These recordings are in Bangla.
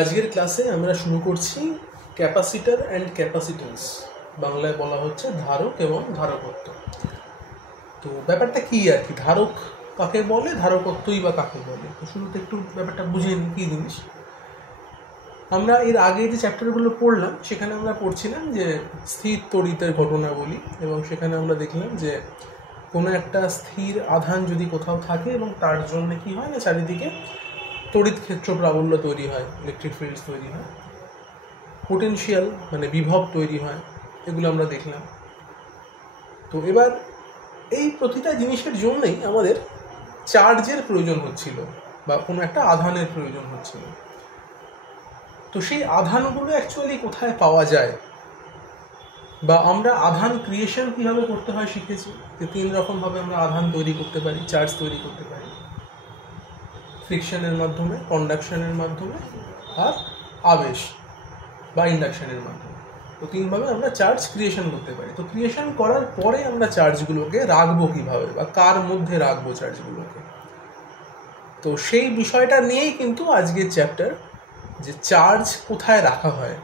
আজকের ক্লাসে আমরা শুরু করছি ক্যাপাসিটর অ্যান্ড ক্যাপাসিটেন্স, বাংলায় বলা হচ্ছে ধারক এবং ধারকত্ব। তো ব্যাপারটা কি আর কি, ধারক কাকে বলে, ধারকত্বই বা কাকে বলে। তো শুরুতে একটু ব্যাপারটা বুঝে নিই কী জিনিস। আমরা এর আগে যে চ্যাপ্টারগুলো পড়লাম সেখানে আমরা পড়ছিলাম যে স্থির তড়িতের ঘটনাবলী, এবং সেখানে আমরা দেখলাম যে কোনো একটা স্থির আধান যদি কোথাও থাকে এবং তার জন্য কি হয় না, চারিদিকে তড়িৎ ক্ষেত্র প্রাবল্য তৈরি হয়, ইলেকট্রিক ফিল্ডস তৈরি হয়, পোটেনশিয়াল মানে বিভব তৈরি হয়, এগুলো আমরা দেখলাম। তো এবার এই প্রতিটা জিনিসের জন্যই আমাদের চার্জের প্রয়োজন হচ্ছিল বা কোনো একটা আধানের প্রয়োজন হচ্ছিল। তো সেই আধানগুলো অ্যাকচুয়ালি কোথায় পাওয়া যায়, বা আমরা আধান ক্রিয়েশন কীভাবে করতে হয় শিখেছি, যে 3 রকমভাবে আমরা আধান তৈরি করতে পারি, চার্জ তৈরি করতে পারি: ফ্রিকশনের মাধ্যমে, কন্ডাকশনের মাধ্যমে, আর আবেশ বা ইন্ডাকশনের মাধ্যমে। তো 3ভাবে আমরা চার্জ ক্রিয়েশন করতে পারি। তো ক্রিয়েশন করার পরে আমরা চার্জগুলোকে রাখবো কীভাবে, বা কার মধ্যে রাখবো চার্জগুলোকে, তো সেই বিষয়টা নিয়েই কিন্তু আজকের চ্যাপ্টার, যে চার্জ কোথায় রাখা হয়।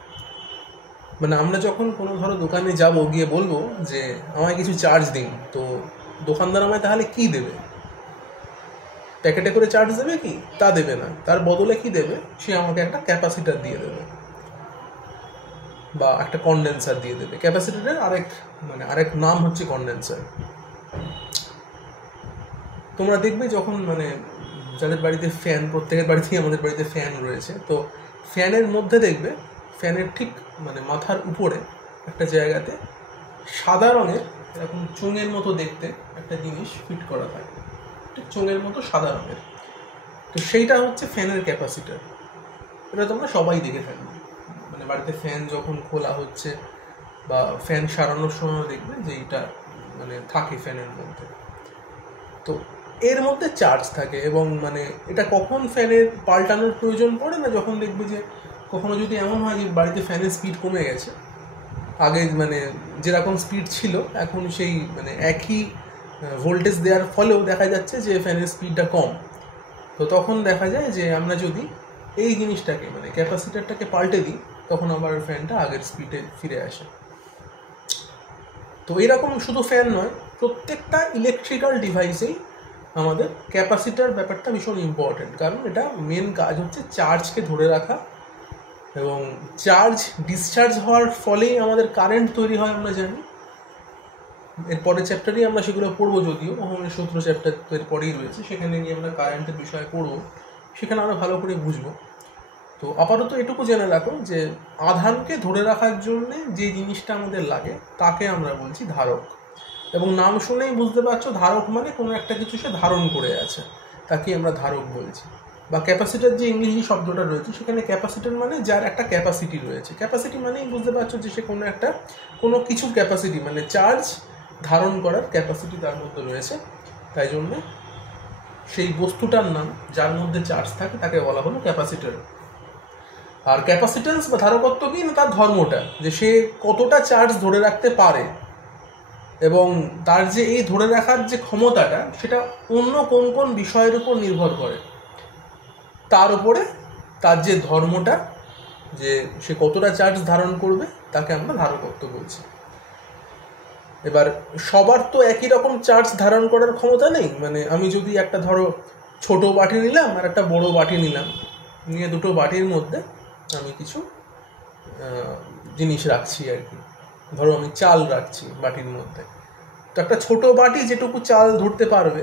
মানে আমরা যখন কোনো ধরো দোকানে যাব, গিয়ে বলবো যে আমায় কিছু চার্জ দিন, তো দোকানদার আমায় তাহলে কি দেবে? প্যাকেটে করে চার্জ দেবে কি? তা দেবে না। তার বদলে কি দেবে? সে আমাকে একটা ক্যাপাসিটার দিয়ে দেবে বা একটা কন্ডেন্সার দিয়ে দেবে। ক্যাপাসিটরের আরেক নাম হচ্ছে কন্ডেন্সার। তোমরা দেখবে যখন যাদের বাড়িতে ফ্যান, প্রত্যেকের বাড়িতেই আমাদের বাড়িতে ফ্যান রয়েছে, তো ফ্যানের মধ্যে দেখবে ফ্যানের ঠিক মাথার উপরে একটা জায়গাতে সাদা রঙের এরকম চোঙের মতো দেখতে একটা জিনিস ফিট করা থাকে, ঠিক চোঙের মতো সাদা রঙের। তো সেইটা হচ্ছে ফ্যানের ক্যাপাসিটার। এটা তোমরা সবাই দেখে থাকবে, বাড়িতে ফ্যান যখন খোলা হচ্ছে বা ফ্যান সারানোর সময় দেখবে যে এইটা থাকে ফ্যানের মধ্যে। তো এর মধ্যে চার্জ থাকে, এবং এটা কখন ফ্যানের পাল্টানোর প্রয়োজন পড়ে না, যখন দেখবে যে কখনো যদি এমন হয় যে বাড়িতে ফ্যানের স্পিড কমে গেছে, আগে যেরকম স্পিড ছিল এখন সেই একই ভোল্টেজ দেওয়ার ফলেও দেখা যাচ্ছে যে ফ্যানের স্পিডটা কম। তো তখন দেখা যায় যে আমরা যদি এই জিনিসটাকে ক্যাপাসিটারটাকে পাল্টে দিই, তখন আবার ফ্যানটা আগের স্পিডে ফিরে আসে। তো এরকম শুধু ফ্যান নয়, প্রত্যেকটা ইলেকট্রিক্যাল ডিভাইসেই আমাদের ক্যাপাসিটার ব্যাপারটা ভীষণ ইম্পর্টেন্ট, কারণ এটা মেন কাজ হচ্ছে চার্জকে ধরে রাখা, এবং চার্জ ডিসচার্জ হওয়ার ফলেই আমাদের কারেন্ট তৈরি হয়, আমরা জানি। এর পরের চ্যাপ্টারেই আমরা সেগুলো পড়বো, যদিও ওহমের সূত্র চ্যাপ্টার তো এর পরেই রয়েছে, সেখানে গিয়ে আমরা কারেন্টের বিষয়ে পড়বো, সেখানে আরও ভালো করে বুঝবো। তো আপাতত এটুকু জেনে রাখো যে আধানকে ধরে রাখার জন্য যে জিনিসটা আমাদের লাগে তাকে আমরা বলছি ধারক। এবং নাম শুনেই বুঝতে পারছো, ধারক মানে কোনো একটা কিছু সে ধারণ করে আছে, তাকে আমরা ধারক বলছি। বা ক্যাপাসিটার যে ইংরেজি শব্দটা রয়েছে, সেখানে ক্যাপাসিটার মানে যার একটা ক্যাপাসিটি রয়েছে। ক্যাপাসিটি মানেই বুঝতে পারছো যে সে কোনো কিছুর ক্যাপাসিটি, চার্জ ধারণ করার ক্যাপাসিটি তার মধ্যে রয়েছে। তাই জন্য সেই বস্তুটার নাম যার মধ্যে চার্জ থাকে তাকে বলা হলো ক্যাপাসিটার। আর ক্যাপাসিট্যান্স বা ধারকত্ব কি না, তার ধর্মটা, যে সে কতটা চার্জ ধরে রাখতে পারে, এবং তার যে এই ধরে রাখার যে ক্ষমতাটা, সেটা অন্য কোন কোন বিষয়ের উপর নির্ভর করে, তার উপরে তার যে ধর্মটা, যে সে কতটা চার্জ ধারণ করবে, তাকে আমরা ধারকত্ব বলছি। এবার সবার তো একই রকম চার্জ ধারণ করার ক্ষমতা নেই। আমি যদি একটা ধরো ছোট বাটি নিলাম আর একটা বড় বাটি নিলাম, নিয়ে দুটো বাটির মধ্যে আমি কিছু জিনিস রাখছি আর কি, ধরো আমি চাল রাখছি বাটির মধ্যে। তো একটা ছোট বাটি যেটুকু চাল ধরতে পারবে,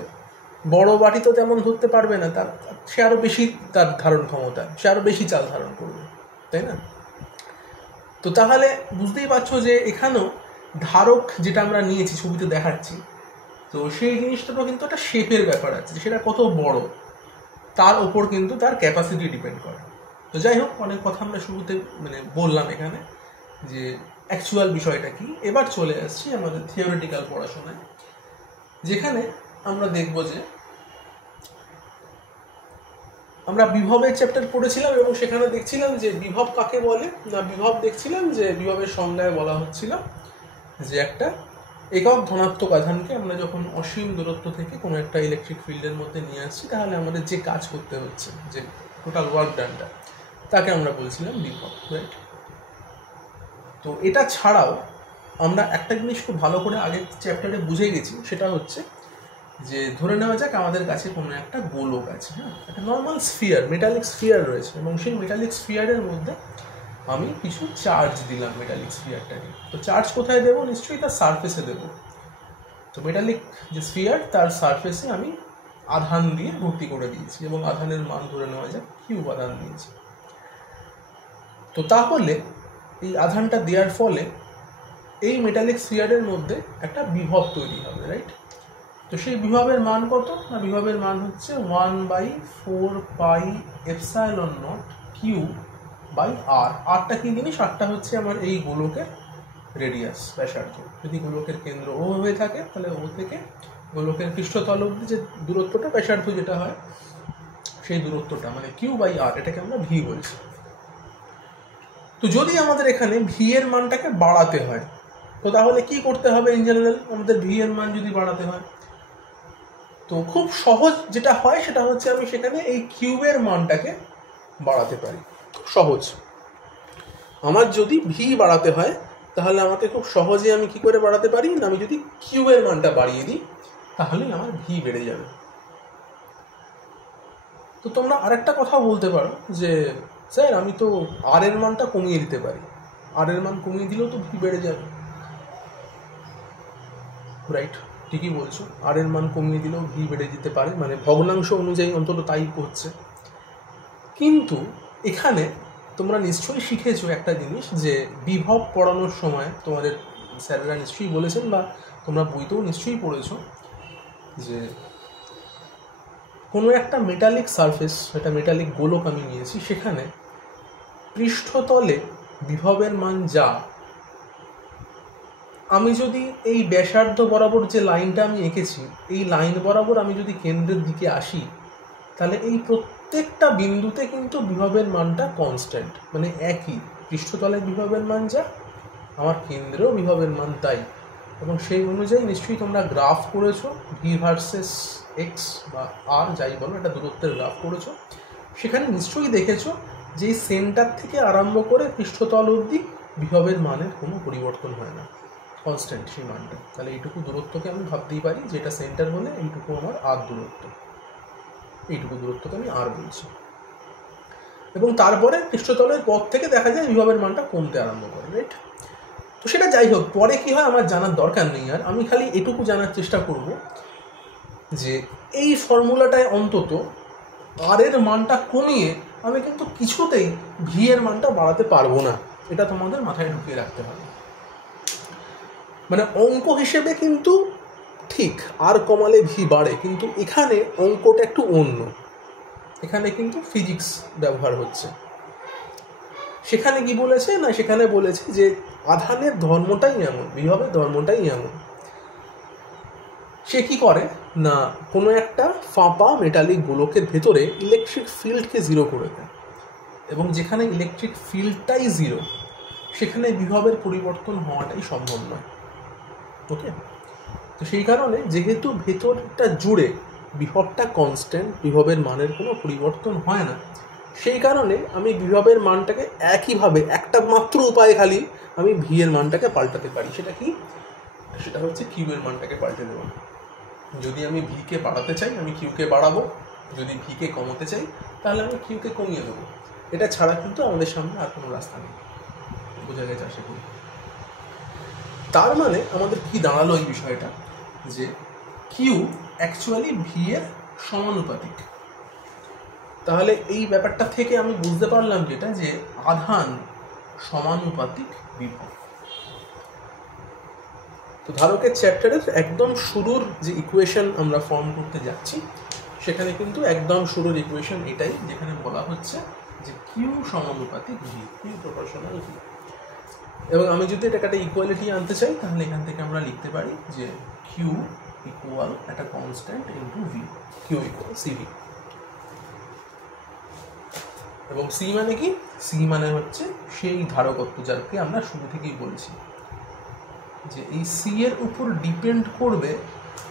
বড় বাটি তো তেমন ধরতে পারবে না, সে আরও বেশি, তার ধারণ ক্ষমতা, সে আরও বেশি চাল ধারণ করবে, তাই না? তো তাহলে বুঝতেই পারছো যে এখানেও ধারক যেটা আমরা নিয়েছি, ছবিতে দেখাচ্ছি, তো সেই জিনিসটারও কিন্তু একটা শেপের ব্যাপার আছে, সেটা কত বড় তার ওপর কিন্তু তার ক্যাপাসিটি ডিপেন্ড করে। তো যাই হোক, অনেক কথা আমরা শুরুতে বললাম এখানে, যে অ্যাকচুয়াল বিষয়টা কি। এবার চলে আসছি আমাদের থিওরিটিক্যাল পড়াশোনায়, যেখানে আমরা দেখব যে আমরা বিভবের চ্যাপ্টার পড়েছিলাম, এবং সেখানে দেখছিলাম যে বিভব কাকে বলে না, দেখছিলাম যে বিভবের সংজ্ঞায় বলা হচ্ছিল যে একটা একক ধনাত্মক আধানকে আমরা যখন অসীম দূরত্ব থেকে কোনো একটা ইলেকট্রিক ফিল্ডের মধ্যে নিয়ে আসছি, তাহলে আমাদের যে কাজ করতে হচ্ছে, যে টোটাল ওয়ার্ক ডানটা, তাকে আমরা বলছিলাম বিভব, রাইট? তো এটা ছাড়াও আমরা একটা জিনিস খুব ভালো করে আগের চ্যাপ্টারে বুঝে গেছি, সেটা হচ্ছে যে ধরে নেওয়া যাক আমাদের কাছে কোনো একটা গোলক আছে, হ্যাঁ, একটা নর্মাল স্ফিয়ার, মেটালিক স্ফিয়ার রয়েছে, এবং সেই মেটালিক স্ফিয়ারের মধ্যে আমি কিছু চার্জ দিলাম মেটালিক স্ফিয়ারটাকে। তো চার্জ কোথায় দেবো? নিশ্চয়ই তার সারফেসে দেবো। তো মেটালিক যে স্ফিয়ার, তার সারফেসে আমি আধান দিয়ে ভর্তি করে দিয়েছি, এবং আধানের মান ধরে নেওয়া যাক কিউ আধান দিয়েছি। তো তাহলে এই আধানটা দেওয়ার ফলে এই মেটালিক স্ফিয়ারের মধ্যে একটা বিভব তৈরি হবে, রাইট? তো সেই বিভবের মান কত? না, বিভবের মান হচ্ছে 1/4πε0 কিউ বাই আর। আরটা কি জিনিস? আরটা হচ্ছে আমার এই গোলকের রেডিয়াস, ব্যাসার্ধ। যদি গোলকের কেন্দ্র ও হয়ে থাকে, তাহলে ও থেকে গোলকের পৃষ্ঠতল অবধি যে দূরত্বটা, ব্যাসার্ধ যেটা হয়, সেই দূরত্বটা মানে কিউ বাই আর, এটাকে আমরা ভি বলছি। তো যদি আমাদের এখানে ভি এর মানটাকে বাড়াতে হয়, তো তাহলে কি করতে হবে? ইন জেনারেল আমাদের ভি এর মান যদি বাড়াতে হয়, তো খুব সহজ যেটা হয় সেটা হচ্ছে আমি সেখানে এই কিউবের মানটাকে বাড়াতে পারি। খুব সহজ। আমার যদি ভি বাড়াতে হয়, তাহলে আমাকে খুব সহজে আমি কি করে বাড়াতে পারি? না, আমি যদি কিউবের মানটা বাড়িয়ে দিই, তাহলেই আমার ভি বেড়ে যাবে। তো তোমরা আরেকটা কথা বলতে পারো যে স্যার, আমি তো আর এর মানটা কমিয়ে দিতে পারি। আর এর মান কমিয়ে দিলেও তো ভি বেড়ে যাবে, রাইট? ঠিকই বলছো, আর এর মান কমিয়ে দিলেও ভি বেড়ে যেতে পারে, মানে ভগ্নাংশ অনুযায়ী অন্তত তাই হচ্ছে। কিন্তু এখানে তোমরা নিশ্চয়ই শিখেছো একটা জিনিস, যে বিভব পড়ানোর সময় তোমাদের স্যারেরা নিশ্চয়ই বলেছেন, বা তোমরা বইতেও নিশ্চয়ই পড়েছো, যে কোনো একটা মেটালিক সারফেস, একটা মেটালিক গোলক আমি নিয়েছি, সেখানে পৃষ্ঠতলে বিভবের মান যা, আমি যদি এই ব্যাসার্ধ বরাবর যে লাইনটা আমি এঁকেছি, এই লাইন বরাবর আমি যদি কেন্দ্রের দিকে আসি, তাহলে এই প্রত্যেকটা বিন্দুতে কিন্তু বিভবের মানটা কনস্ট্যান্ট, মানে একই। পৃষ্ঠতলের বিভবের মান যা, আমার কেন্দ্রেও বিভবের মান তাই। এবং সেই অনুযায়ী নিশ্চয়ই তোমরা গ্রাফ করেছো, ভি ভার্সেস এক্স বা আর যাই বলো, একটা দূরত্বের গ্রাফ করেছো। সেখানে নিশ্চয়ই দেখেছো যে সেন্টার থেকে আরম্ভ করে পৃষ্ঠতল অবধি বিভবের মানের কোনো পরিবর্তন হয় না, কনস্ট্যান্ট সেই মানটা। তাহলে এইটুকু দূরত্বকে আমি ভাবতেই পারি যে এটা সেন্টার বলে এইটুকু আমার আর দূরত্ব, এইটুকু দূরত্বকে আমি আর বলছি। এবং তারপরে পৃষ্ঠতলের পথ থেকে দেখা যায় বিভবের মানটা কমতে আরম্ভ করে, রাইট? তো সেটা যাই হোক, পরে কি হয় আমার জানার দরকার নেই। আর আমি খালি এটুকু জানার চেষ্টা করব যে এই ফর্মুলাটায় অন্তত আর এর মানটা কমিয়ে আমি কিন্তু কিছুতেই ভি এর মানটা বাড়াতে পারবো না। এটা তোমাদের মাথায় ঢুকিয়ে রাখতে হবে। মানে অঙ্ক হিসেবে কিন্তু ঠিক আর কমালে ভি বাড়ে, কিন্তু এখানে অঙ্কটা একটু অন্য। এখানে কিন্তু ফিজিক্স ব্যবহার হচ্ছে। সেখানে কি বলেছে? না, সেখানে বলেছে যে আধানের ধর্মটাই এমন, বিভবের ধর্মটাই এমন। সে কি করে না, কোনো একটা ফাঁপা মেটালিক গোলকের ভেতরে ইলেকট্রিক ফিল্ডকে জিরো করে দেয়, এবং যেখানে ইলেকট্রিক ফিল্ডটাই জিরো, সেখানে বিভবের পরিবর্তন হওয়াটাই সম্ভব নয়। ওকে? তো সেই কারণে যেহেতু ভেতরটা জুড়ে বিভবটা কনস্ট্যান্ট, বিভবের মানের কোনো পরিবর্তন হয় না, সেই কারণে আমি বিভবের মানটাকে একইভাবে একটা মাত্র উপায়ে খালি আমি ভি এর মানটাকে পাল্টাতে পারি। সেটা কি? সেটা হচ্ছে কিউ এর মানটাকে পাল্টে দেবো। যদি আমি ভিকে বাড়াতে চাই, আমি কিউকে বাড়াবো। যদি ভিকে কমাতে চাই, তাহলে আমি কিউকে কমিয়ে দেবো। এটা ছাড়া কিন্তু আমাদের সামনে আর কোনো রাস্তা নেই। বোঝা গেছে আশা করি? তার মানে আমাদের কি দাঁড়ালো এই বিষয়টা, যে কিউ অ্যাকচুয়ালি ভি এর সমানুপাতিক। তাহলে এই ব্যাপারটা থেকে আমি বুঝতে পারলাম যেটা, যে আধান সমানুপাতিক বিভব। তো ধারকের চ্যাপ্টারের একদম শুরুর যে ইকুয়েশন আমরা ফর্ম করতে যাচ্ছি, সেখানে কিন্তু একদম শুরুর ইকুয়েশন এটাই, যেখানে বলা হচ্ছে যে কিউ সমানুপাতিক ভি, কিউ প্রপোর্শনাল ভি। এবং আমি যদি এটাকে একটা ইকুয়ালিটি আনতে চাই, তাহলে এখান থেকে আমরা লিখতে পারি যে কিউ ইকুয়াল একটা constant into V, Q equal CV. এবং সি মানে কি? সি মানে হচ্ছে সেই ধারকত্ব, যাকে আমরা শুরু থেকেই বলেছি যে এই সি এর উপর ডিপেন্ড করবে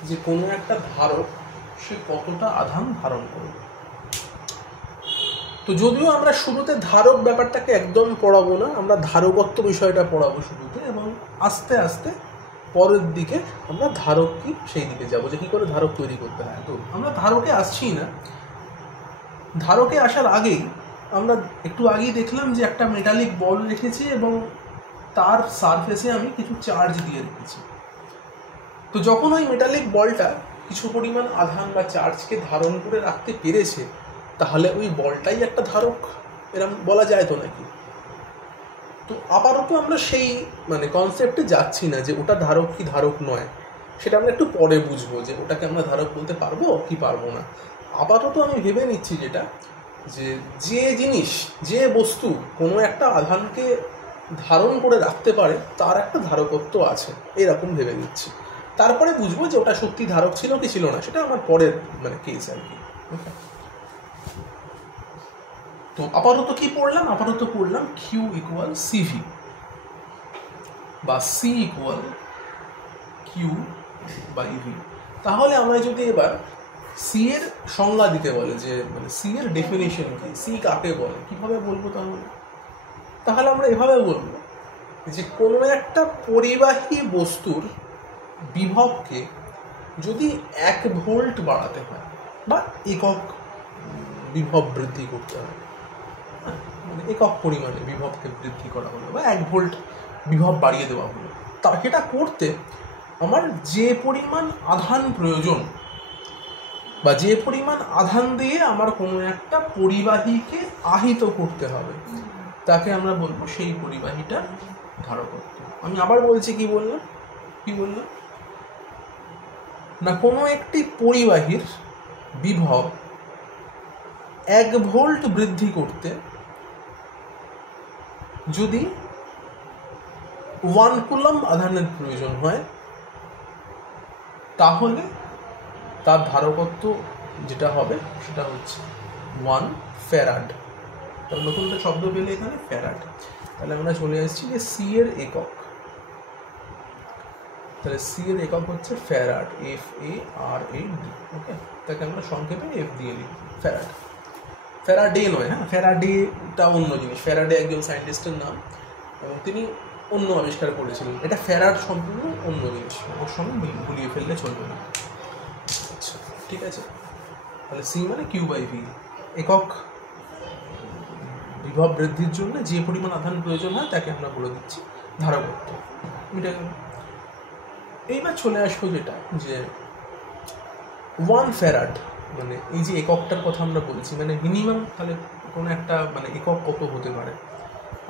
যে কোনো একটা ধারক সে কতটা আধান ধারণ করবে। তো যদিও আমরা শুরুতে ধারক ব্যাপারটাকে একদম পড়াবো না, আমরা ধারকত্ব বিষয়টা পড়াবো শুরুতে, এবং আস্তে আস্তে পরের দিকে আমরা ধারক কি সেই দিকে যাবো, যে কী করে ধারক তৈরি করতে হয়। তো আমরা ধারকে আসছি না, ধারকে আসার আগেই আমরা একটু আগেই দেখলাম যে একটা মেটালিক বল রেখেছি এবং তার সারফেসে আমি কিছু চার্জ দিয়ে রেখেছি। তো যখন ওই মেটালিক বলটা কিছু পরিমাণ আধান বা চার্জকে ধারণ করে রাখতে পেরেছে, তাহলে ওই বলটাই একটা ধারক, এরকম বলা যায় তো নাকি? তো আপাতত আমরা সেই কনসেপ্টে যাচ্ছি না যে ওটা ধারক কি ধারক নয়, সেটা আমরা একটু পরে বুঝবো যে ওটাকে আমরা ধারক বলতে পারবো কি পারবো না। আপাতত আমি ভেবে নিচ্ছি যেটা, যে জিনিস, যে বস্তু কোনো একটা আধানকে ধারণ করে রাখতে পারে তার একটা ধারকত্ব আছে, এরকম ভেবে নিচ্ছি। তারপরে বুঝবো যে ওটা সত্যি ধারক ছিল কি ছিল না, সেটা আমার পরের কেস আর কি। তো আপাতত কি পড়লাম? আপাতত পড়লাম কিউ ইকুয়াল সিভি বা c equal q by v. তাহলে আমরা যদি এবার সি এর সংজ্ঞা দিতে বলে, যে সি এর ডেফিনিশন কি, সি কাকে বলে, কিভাবে বলবো? তাহলে আমরা এভাবে বলবো যে কোনো একটা পরিবাহী বস্তুর বিভবকে যদি 1 ভোল্ট বাড়াতে হয় বা একক বিভব বৃদ্ধি করতে হয়, একক পরিমাণে বিভবকে বৃদ্ধি করা হলো বা 1 ভোল্ট বিভব বাড়িয়ে দেওয়া হলো, তার সেটা করতে আমার যে পরিমাণ আধান প্রয়োজন বা যে পরিমাণ আধান দিয়ে আমার কোনো একটা পরিবাহীকে আহিত করতে হবে, তাকে আমরা বলবো সেই পরিবাহীটা ধারকত্ব। আমি আবার বলছি, কি বললাম না, কোনো একটি পরিবাহীর বিভব 1 ভোল্ট বৃদ্ধি করতে যদি 1 কুলম্ব আধানের প্রয়োজন হয়, তাহলে তার ধারকত্ব যেটা হবে সেটা হচ্ছে 1 ফ্যারাড। তার নতুন একটা শব্দ পেলে এখানে, ফ্যারাড। তাহলে আমরা চলে আসছি যে সি এর একক। তাহলে সি এর একক হচ্ছে ফ্যারাড, FARAD। ওকে, তাকে আমরা সংক্ষেপে F দিয়ে লিখি, ফ্যারাড। ফ্যারাডে নয়, হ্যাঁ, ফ্যারাডেটা অন্য জিনিস। ফ্যারাডে একজন সায়েন্টিস্টের নাম এবং তিনি অন্য আবিষ্কার করেছিলেন। এটা ফ্যারাড সম্পূর্ণ অন্য জিনিস, ওর সঙ্গে ভুলিয়ে ফেললে চলবে না। আচ্ছা, ঠিক আছে। তাহলে সি মানে কিউ বাই ভি, একক বিভব বৃদ্ধির জন্য যে পরিমাণ আধান প্রয়োজন হয় তাকে আমরা বলে দিচ্ছি ধারকত্ব। মিটে গেল। এইবার চলে আসবো যেটা, যে 1 ফ্যারাড, এই যে এককটার কথা আমরা বলছি, মিনিমাম তাহলে কোনো একটা একক কত হতে পারে?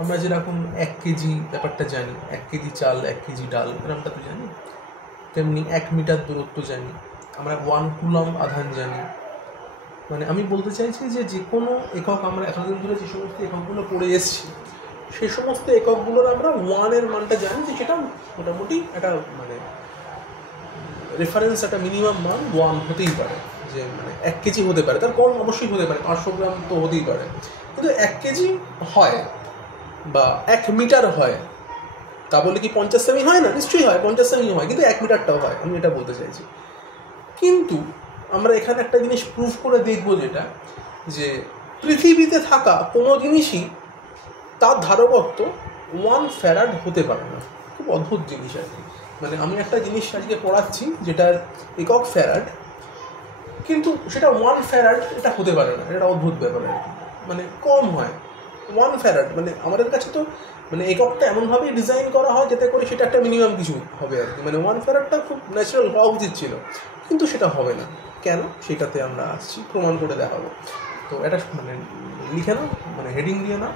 আমরা যেরকম 1 কেজি ব্যাপারটা জানি, 1 কেজি চাল, 1 কেজি ডাল, এরকমটা তো জানি। তেমনি 1 মিটার দূরত্ব জানি আমরা, 1 কুলম্ব আধান জানি। আমি বলতে চাইছি যে কোনো একক আমরা এতদিন ধরে যে সমস্ত এককগুলো পড়ে এসেছি, সেই সমস্ত এককগুলোর আমরা 1 এর মানটা জানি, যে সেটা মোটামুটি একটা রেফারেন্স, একটা মিনিমাম মান 1 হতেই পারে। যে 1 কেজি হতে পারে, তার কম অবশ্যই হতে পারে, 500 গ্রাম তো হতেই পারে, কিন্তু 1 কেজি হয় বা 1 মিটার হয়, তা বলে কি 50 সেমি হয় না? নিশ্চয়ই হয়, 50 সেমি হয়, কিন্তু 1 মিটারটাও হয়, আমি এটা বলতে চাইছি। কিন্তু আমরা এখানে একটা জিনিস প্রুভ করে দেখব, যেটা যে পৃথিবীতে থাকা কোনো জিনিসই তার ধারকত্ব 1 ফ্যারাড হতে পারে না। খুব অদ্ভুত জিনিস আর কি। আমি একটা জিনিস আজকে পড়াচ্ছি যেটার একক ফ্যারাড, কিন্তু সেটা 1 ফ্যারাড এটা হতে পারে না। এটা অদ্ভুত ব্যাপার আর কি, কম হয় 1 ফ্যারাড। আমাদের কাছে তো এককটা এমনভাবেই ডিজাইন করা হয় যাতে করে সেটা একটা মিনিমাম কিছু হবে আর কি। 1 ফ্যারাডটা খুব ন্যাচারাল হওয়া উচিত ছিল, কিন্তু সেটা হবে না। কেন? সেটাতে আমরা আসছি, প্রমাণ করে দেখাবো। তো এটা লিখে নাও, হেডিং দিয়ে নাও,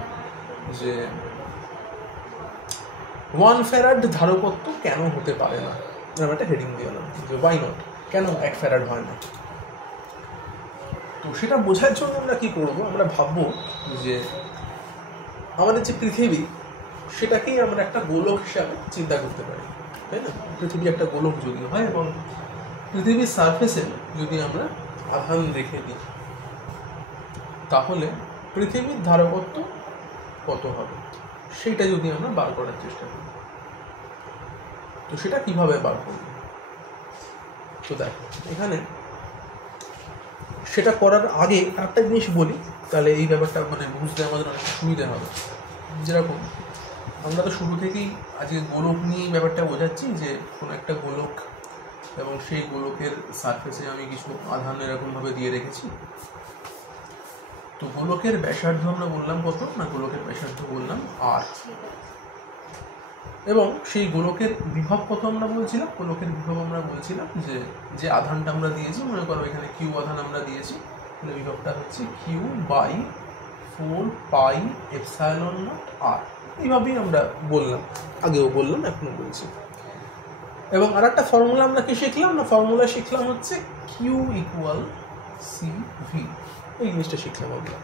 যে 1 ফ্যারাড ধারকত্ব কেন হতে পারে না। এরকম একটা হেডিং দিয়ে নাও, যে ওয়াই নট, কেন 1 ফ্যারাড হয় না। তো সেটা বোঝার জন্য আমরা কী করবো? আমরা ভাববো যে আমাদের যে পৃথিবী, সেটাকেই আমরা একটা গোলক হিসাবে চিন্তা করতে পারি, তাই না? পৃথিবী একটা গোলক যদি হয়, এবং পৃথিবীর সারফেসে যদি আমরা আধান রেখে দিই, তাহলে পৃথিবীর ধারকত্ব কত হবে সেইটা যদি আমরা বার করার চেষ্টা করি। তো সেটা কিভাবে বার করব? তো দেখো, এখানে সেটা করার আগে একটা জিনিস বলি, তাহলে এই ব্যাপারটা মানে বুঝতে আমাদের অনেক সুবিধা হবে। যেরকম আমরা তো শুরু থেকেই আজকে গোলক নিয়ে ব্যাপারটা বোঝাচ্ছি, যে কোনো একটা গোলক এবং সেই গোলকের সারফেসে আমি কিছু আধান এরকমভাবে দিয়ে রেখেছি। তো গোলকের ব্যাসার্ধ আমরা বললাম কত না, গোলকের ব্যাসার্ধ বললাম আর, এবং সেই গোলকের বিভব কত আমরা বলছিলাম, গোলকের বিভব আমরা বলছিলাম যে যে আধানটা আমরা দিয়েছি, মনে করো এখানে কিউ আধান আমরা দিয়েছি, তাহলে বিভবটা হচ্ছে কিউ বাই 4πε0 আর। এইভাবেই আমরা বললাম, আগেও বললাম এখনো বলছি। এবং আর একটা ফর্মুলা আমরা কি শিখলাম না, ফর্মুলা শিখলাম হচ্ছে কিউ ইকুয়াল সি ভি, এই জিনিসটা শিখলাম আমরা।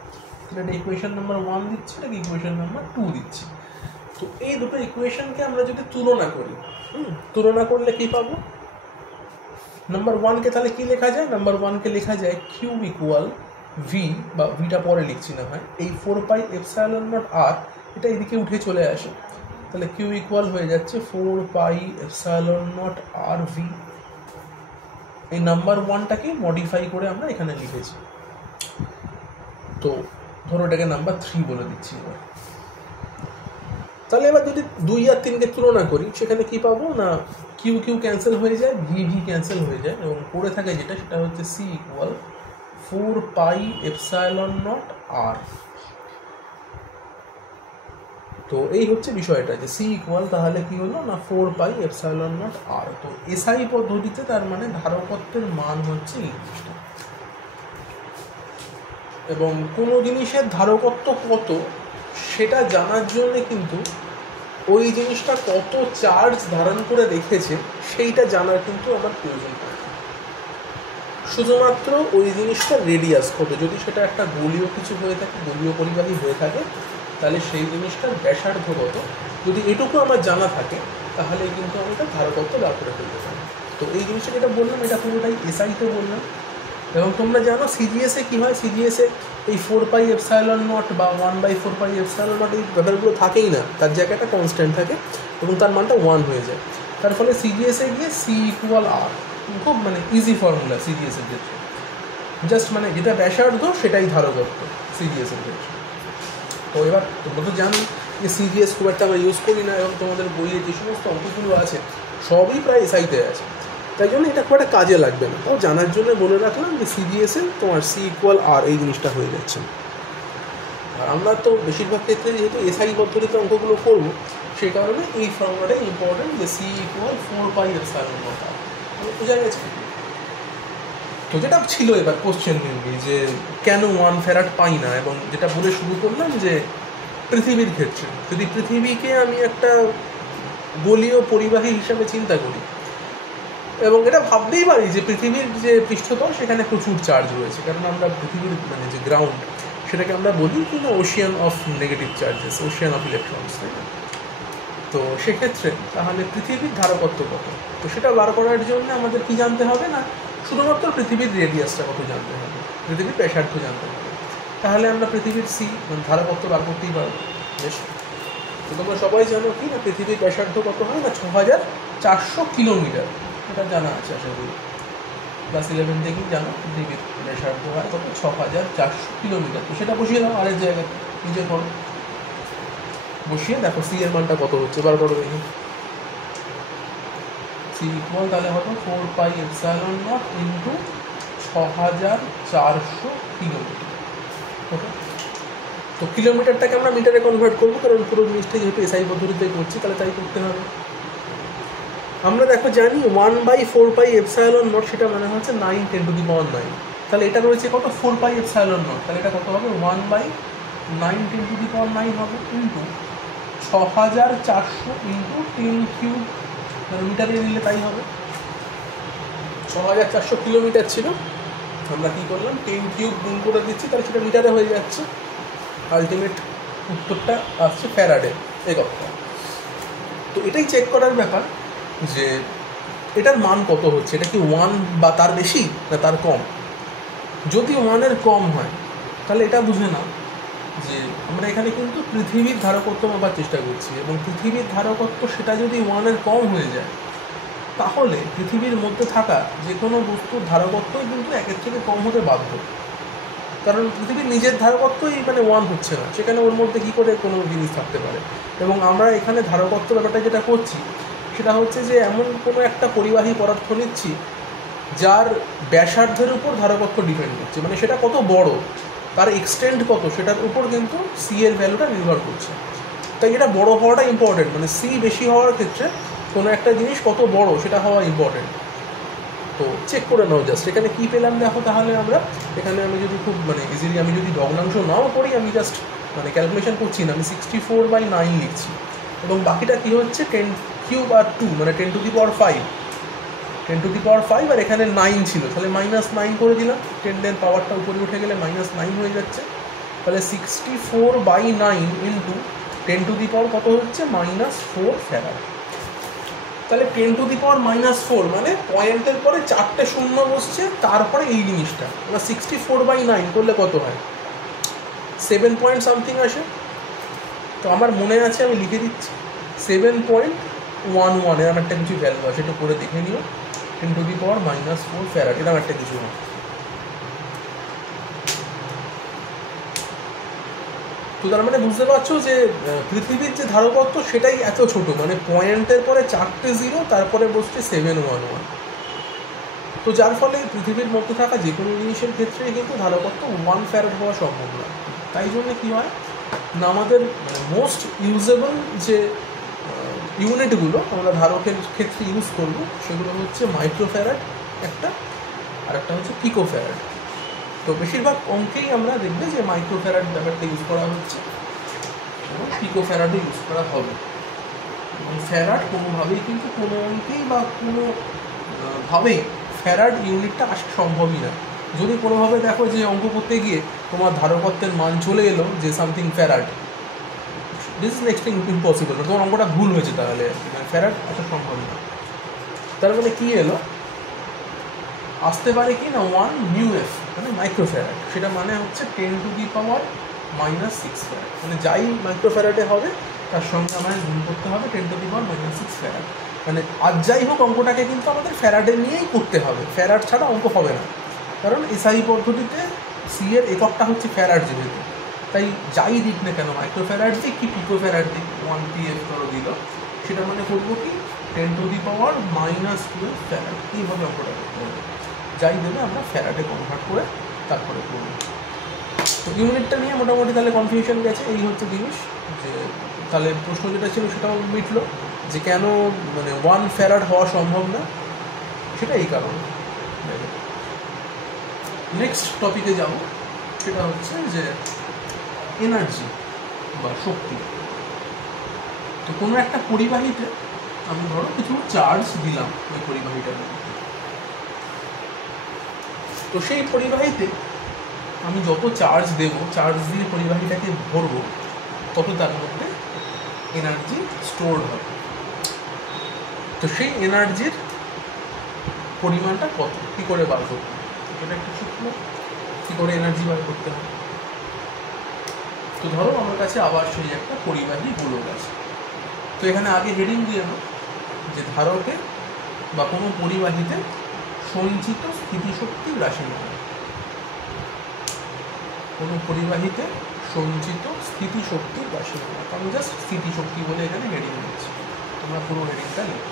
তাহলে এটা ইকুয়েশন নাম্বার 1 দিচ্ছি, নাকি ইকুয়েশন নাম্বার 2 দিচ্ছি। তো এই দুটো ইকুয়েশনকে আমরা যদি তুলনা করি, তুলনা করলে কি পাবো, নাম্বার 1কে তাহলে কি লেখা যায়, নাম্বার 1কে লেখা যায় কিউ ইকুয়াল ভি, বা ভিটা পরে লিখছি না হয়, এই 4πε0 আর এটা এদিকে উঠে চলে আসে, তাহলে কিউ ইকুয়াল হয়ে যাচ্ছে 4πε0 আর ভি। এই নাম্বার 1টাকে মডিফাই করে আমরা এখানে লিখেছি। তো ধরো এটাকে নাম্বার 3 বলে দিচ্ছি এবার। তাহলে এবার যদি 2 আর 3কে তুলনা করি, সেখানে কি পাবো না, কিউ কিউ ক্যান্সেল হয়ে যায়, ভি ভি ক্যান্সেল হয়ে যায়, এবং পড়ে থাকে যেটা, সেটা হচ্ছে সি ইকুয়াল 4πε0 আর। তো এই হচ্ছে বিষয়টা, যে সি ইকুয়াল তাহলে কি হলো না 4πε0 আর। তো এসআই পদ্ধতিতে তার মানে ধারকত্বের মান হচ্ছে এই জিনিসটা, এবং কোনো জিনিসের ধারকত্ব কত সেটা জানার জন্য কিন্তু ওই জিনিসটা কত চার্জ ধারণ করে রেখেছে সেইটা জানার কিন্তু আমার প্রয়োজন হয়। শুধুমাত্র ওই জিনিসটা রেডিয়াস কত, যদি সেটা একটা গোলীয় কিছু হয়ে থাকে, গোলীয় পরিবাহী হয়ে থাকে, তাহলে সেই জিনিসটার ব্যাসার্ধ কত, যদি এটুকু আমার জানা থাকে, তাহলে কিন্তু আমি তার ধারকত্ব বার করে ফেলতে পারি। তো এই জিনিসটা যেটা বললাম, এটা পুরোটাই এসআইতে বললাম। এবং তোমরা জানো সিজিএসে কী হয়, সিজিএসে এই 4πε0 বা 1/4πε0 এই ব্যাপারগুলো থাকেই না, তার জায়গায় একটা কনস্ট্যান্ট থাকে এবং তার মানটা 1 হয়ে যায়। তার ফলে সিজিএসে গিয়ে সি ইকুয়াল আর, খুব মানে ইজি ফর্মুলা সিজিএসের ক্ষেত্রে, জাস্ট মানে যেটা ব্যাসার্ধ সেটাই ধারকত্ব সিজিএসের ক্ষেত্রে। তো এবার তোমরা তো জানো যে সিজিএস খুব একটা আমরা ইউজ করি না, এবং তোমাদের বইয়ে যে সমস্ত অঙ্কগুলো আছে সবই প্রায় এসআইতে আছে, তাই জন্য এটা খুব একটা কাজে লাগবে না। তাও জানার জন্য বলে রাখলাম যে সিজিএসে তোমার সি ইকুয়াল আর এই জিনিসটা হয়ে যাচ্ছে। আর আমরা তো বেশিরভাগ ক্ষেত্রে যেহেতু এসআই পদ্ধতিতে অঙ্কগুলো করবো, সেই কারণে এই ফর্মুলাটাই ইম্পর্টেন্ট, যে সি ইকুয়াল 4πε0 আর। বোঝা গেছে? তো যেটা ছিল এবার কোশ্চেন মেনলি, যে কেন 1 ফ্যারাড পাই না, এবং যেটা বলে শুরু করলাম যে পৃথিবীর ক্ষেত্রে যদি পৃথিবীকে আমি একটা গোলীয় পরিবাহী হিসাবে চিন্তা করি, এবং এটা ভাবতেই পারি যে পৃথিবীর যে পৃষ্ঠতল সেখানে প্রচুর চার্জ রয়েছে, কারণ আমরা পৃথিবীর মানে যে গ্রাউন্ড সেটাকে আমরা বলি কিন্তু Ocean of negative charges, Ocean of electrons, তাই না? তো সেক্ষেত্রে তাহলে পৃথিবীর ধারকত্ব কত, তো সেটা বার করার জন্য আমাদের কি জানতে হবে না, শুধুমাত্র পৃথিবীর রেডিয়াসটা কত জানতে হবে, পৃথিবীর ব্যাসার্ধ জানতে হবে, তাহলে আমরা পৃথিবীর সি মানে ধারকত্ব বার করতেই পারবো। বেশ, তো তোমরা সবাই জানো কি না পৃথিবীর ব্যাসার্ধ কত হয় না 6400 কিলোমিটার, এটা জানা আছে আশা করি, ক্লাস 11 থেকেই জানো পৃথিবীর ব্যাসার্ধ হয় কত 6400 কিলোমিটার। তো সেটা বসিয়ে দাও আরেক জায়গায়, নিজে করো, বসিয়ে দেখো সি এর মানটা কত হচ্ছে, বার করো দেখি। সি ইকুয়াল তাহলে হতো 4πε0 ইন্টু 6400 কিলোমিটার। ওকে, তো কিলোমিটারটাকে আমরা মিটারে কনভার্ট করবো, কারণ পুরো জিনিসটা যেহেতু এসআই পদ্ধতিতে করছি তাহলে তাই করতে হবে। আমরা দেখো জানি 1/4πε0 সেটা মানে হচ্ছে 9 × 10⁹, তাহলে এটা রয়েছে কত 4πε0, তাহলে এটা কত হবে 1/9 × 10⁹ হবে ইন্টু 6400 ইন্টু 10³ মিটারে নিলে তাই হবে। 6400 কিলোমিটার ছিল, আমরা কী করলাম 10³ গুণ করে দিচ্ছি, তাহলে সেটা মিটারে হয়ে যাচ্ছে। আলটিমেট উত্তরটা আসছে ফ্যারাডে এককটা। তো এটাই চেক করার ব্যাপার যে এটার মান কত হচ্ছে, এটা কি 1 বা তার বেশি না তার কম। যদি 1-এর কম হয় তাহলে এটা বুঝে নাও যে আমরা এখানে কিন্তু পৃথিবীর ধারকত্ব মাপার চেষ্টা করছি, এবং পৃথিবীর ধারকত্ব সেটা যদি 1-এর কম হয়ে যায়, তাহলে পৃথিবীর মধ্যে থাকা যে কোনো বস্তুর ধারকত্বই কিন্তু 1-এর থেকে কম হতে বাধ্য। কারণ পৃথিবীর নিজের ধারকত্বই মানে 1 হচ্ছে না, সেখানে ওর মধ্যে কী করে কোনো জিনিস থাকতে পারে। এবং আমরা এখানে ধারকত্ব ব্যাপারটা যেটা করছি সেটা হচ্ছে যে এমন কোনো একটা পরিবাহী পদার্থ নিচ্ছি যার ব্যাসার্ধের উপর ধারকত্ব ডিপেন্ড করছে, মানে সেটা কত বড়, তার এক্সটেন্ট কত, সেটার উপর কিন্তু সি এর ভ্যালুটা নির্ভর করছে। তাই এটা বড় হওয়াটা ইম্পর্টেন্ট, মানে সি বেশি হওয়ার ক্ষেত্রে কোনো একটা জিনিস কত বড় সেটা হওয়া ইম্পর্টেন্ট। তো চেক করে নাও জাস্ট এখানে কী পেলাম দেখো। তাহলে আমরা এখানে আমি যদি খুব মানে ইজিলি আমি যদি ভগ্নাংশ নাও করি, আমি জাস্ট মানে ক্যালকুলেশন করছি না, আমি 64/9 লিখছি এবং বাকিটা কী হচ্ছে 10³ আর 2 মানে 10⁵, 10⁵, আর এখানে 9 ছিল, তাহলে -9 করে দিলাম, 10 এর পাওয়ারটা উপরে উঠে গেলে -9 হয়ে যাচ্ছে। তাহলে 64/9 ইন্টু 10⁻, কত হচ্ছে -4 ফ্যারাড। তাহলে 10⁻⁻4 মানে পয়েন্টের পরে 4টে শূন্য বসছে, তারপরে এই জিনিসটা। এবার 64/9 করলে কত হয়, 7 পয়েন্ট সামথিং আসে। তো আমার মনে আছে, আমি লিখে দিচ্ছি 7.11 এরকম একটা কিছু ভ্যালু আছে, একটু করে দেখে নিও। 10⁻⁻4 ফ্যারাড এরকম একটা কিছু হয়। তো তার মানে বুঝতে পারছো যে পৃথিবীর যে ধারকত্ব সেটাই এত ছোট, মানে পয়েন্টের পরে 4টে 0, তারপরে বসছে 711। তো যার ফলে পৃথিবীর মধ্যে থাকা যে কোনো জিনিসের ক্ষেত্রে কিন্তু ধারকত্ব 1 ফ্যারাড হওয়া সম্ভব না। তাই জন্য কী হয় না, আমাদের মোস্ট ইউজেবল যে ইউনিটগুলো আমরা ধারকের ক্ষেত্রে ইউজ করব সেগুলো হচ্ছে মাইক্রোফ্যারাড একটা, আর একটা হচ্ছে পিকোফ্যারাড। তো বেশিরভাগ অঙ্কেই আমরা দেখবে যে মাইক্রোফ্যারাড ব্যাপারটা ইউজ করা হচ্ছে এবং পিকোফ্যারাডও ইউজ করা হবে। এবং ফ্যারাড কোনোভাবেই কিন্তু কোনো অঙ্কেই বা কোনোভাবেই ফ্যারাড ইউনিটটা আসা সম্ভবই না। যদি কোনোভাবে দেখো যে অঙ্ক করতে গিয়ে তোমার ধারকত্বের মান চলে এলো যে something farad, this is next impossible, তোমার অঙ্কটা ভুল হয়েছে, তাহলে ফ্যারাড আসা সম্ভব না। তার মানে কী এলো, আসতে পারে কি না 1 μF মানে মাইক্রোফ্যারাড, সেটা মানে হচ্ছে 10⁻⁻6 ফ্যারাড, মানে যাই মাইক্রোফ্যারাডে হবে তার সঙ্গে আমাদের গুণ করতে হবে 10⁻⁻6 ফ্যারাড। মানে আর যাই হোক অঙ্কটাকে কিন্তু আমাদের ফ্যারাডে নিয়েই করতে হবে, ফ্যারাড ছাড়া অঙ্ক হবে না। কারণ এসআই পদ্ধতিতে সি এর এককটা হচ্ছে ফ্যারাড যেহেতু, তাই যাই দিক না কেন, মাইক্রোফ্যারাড দিক কি পিকোফ্যারাড দিক, 1 PF ধরো দিল, সেটা মানে করবো কি 10⁻⁻12 ফ্যারাড, এইভাবে অঙ্কটা করতে হবে। যাই দেবে আমরা ফ্যারাডে কনভার্ট করে তারপরে করব। তো ইউনিটটা নিয়ে মোটামুটি তাহলে কনফিউশন গেছে। এই হচ্ছে জিনিস, যে তাহলে প্রশ্ন যেটা ছিল সেটাও মিটলো যে কেন মানে 1 ফ্যারাড হওয়া সম্ভব না, সেটা এই কারণে। নেক্সট টপিকে যাব, সেটা হচ্ছে যে এনার্জি বা শক্তি। তো কোনো একটা পরিবাহীতে আমি ধরো কিছু চার্জ দিলাম ওই পরিবাহীটার মধ্যে, তো সেই পরিবাহীতে আমি যত চার্জ দেব, চার্জ দিয়ে পরিবাহীটাকে ভরবো, তত তার মধ্যে এনার্জি স্টোরড হবে। তো সেই এনার্জির পরিমাণটা কত, কী করে বার করতে হবে, এটা একটু শিখবো কী করে এনার্জি বার করতে হবে। তো ধরো আমার কাছে আবার সেই একটা পরিবাহী গোলক আছে। তো এখানে আগে হেডিং দিয়ে নাও যে ধারকে বা কোনো পরিবাহীতে সঞ্চিত স্থিতিশক্তির রাশিমালা। কোনো পরিবাহীতে সঞ্চিত স্থিতিশক্তির রাশিমালা, আমি জাস্ট স্থিতিশক্তি বলে এখানে হেডিং দিচ্ছি, তোমরা পুরো হেডিংটা লিখো,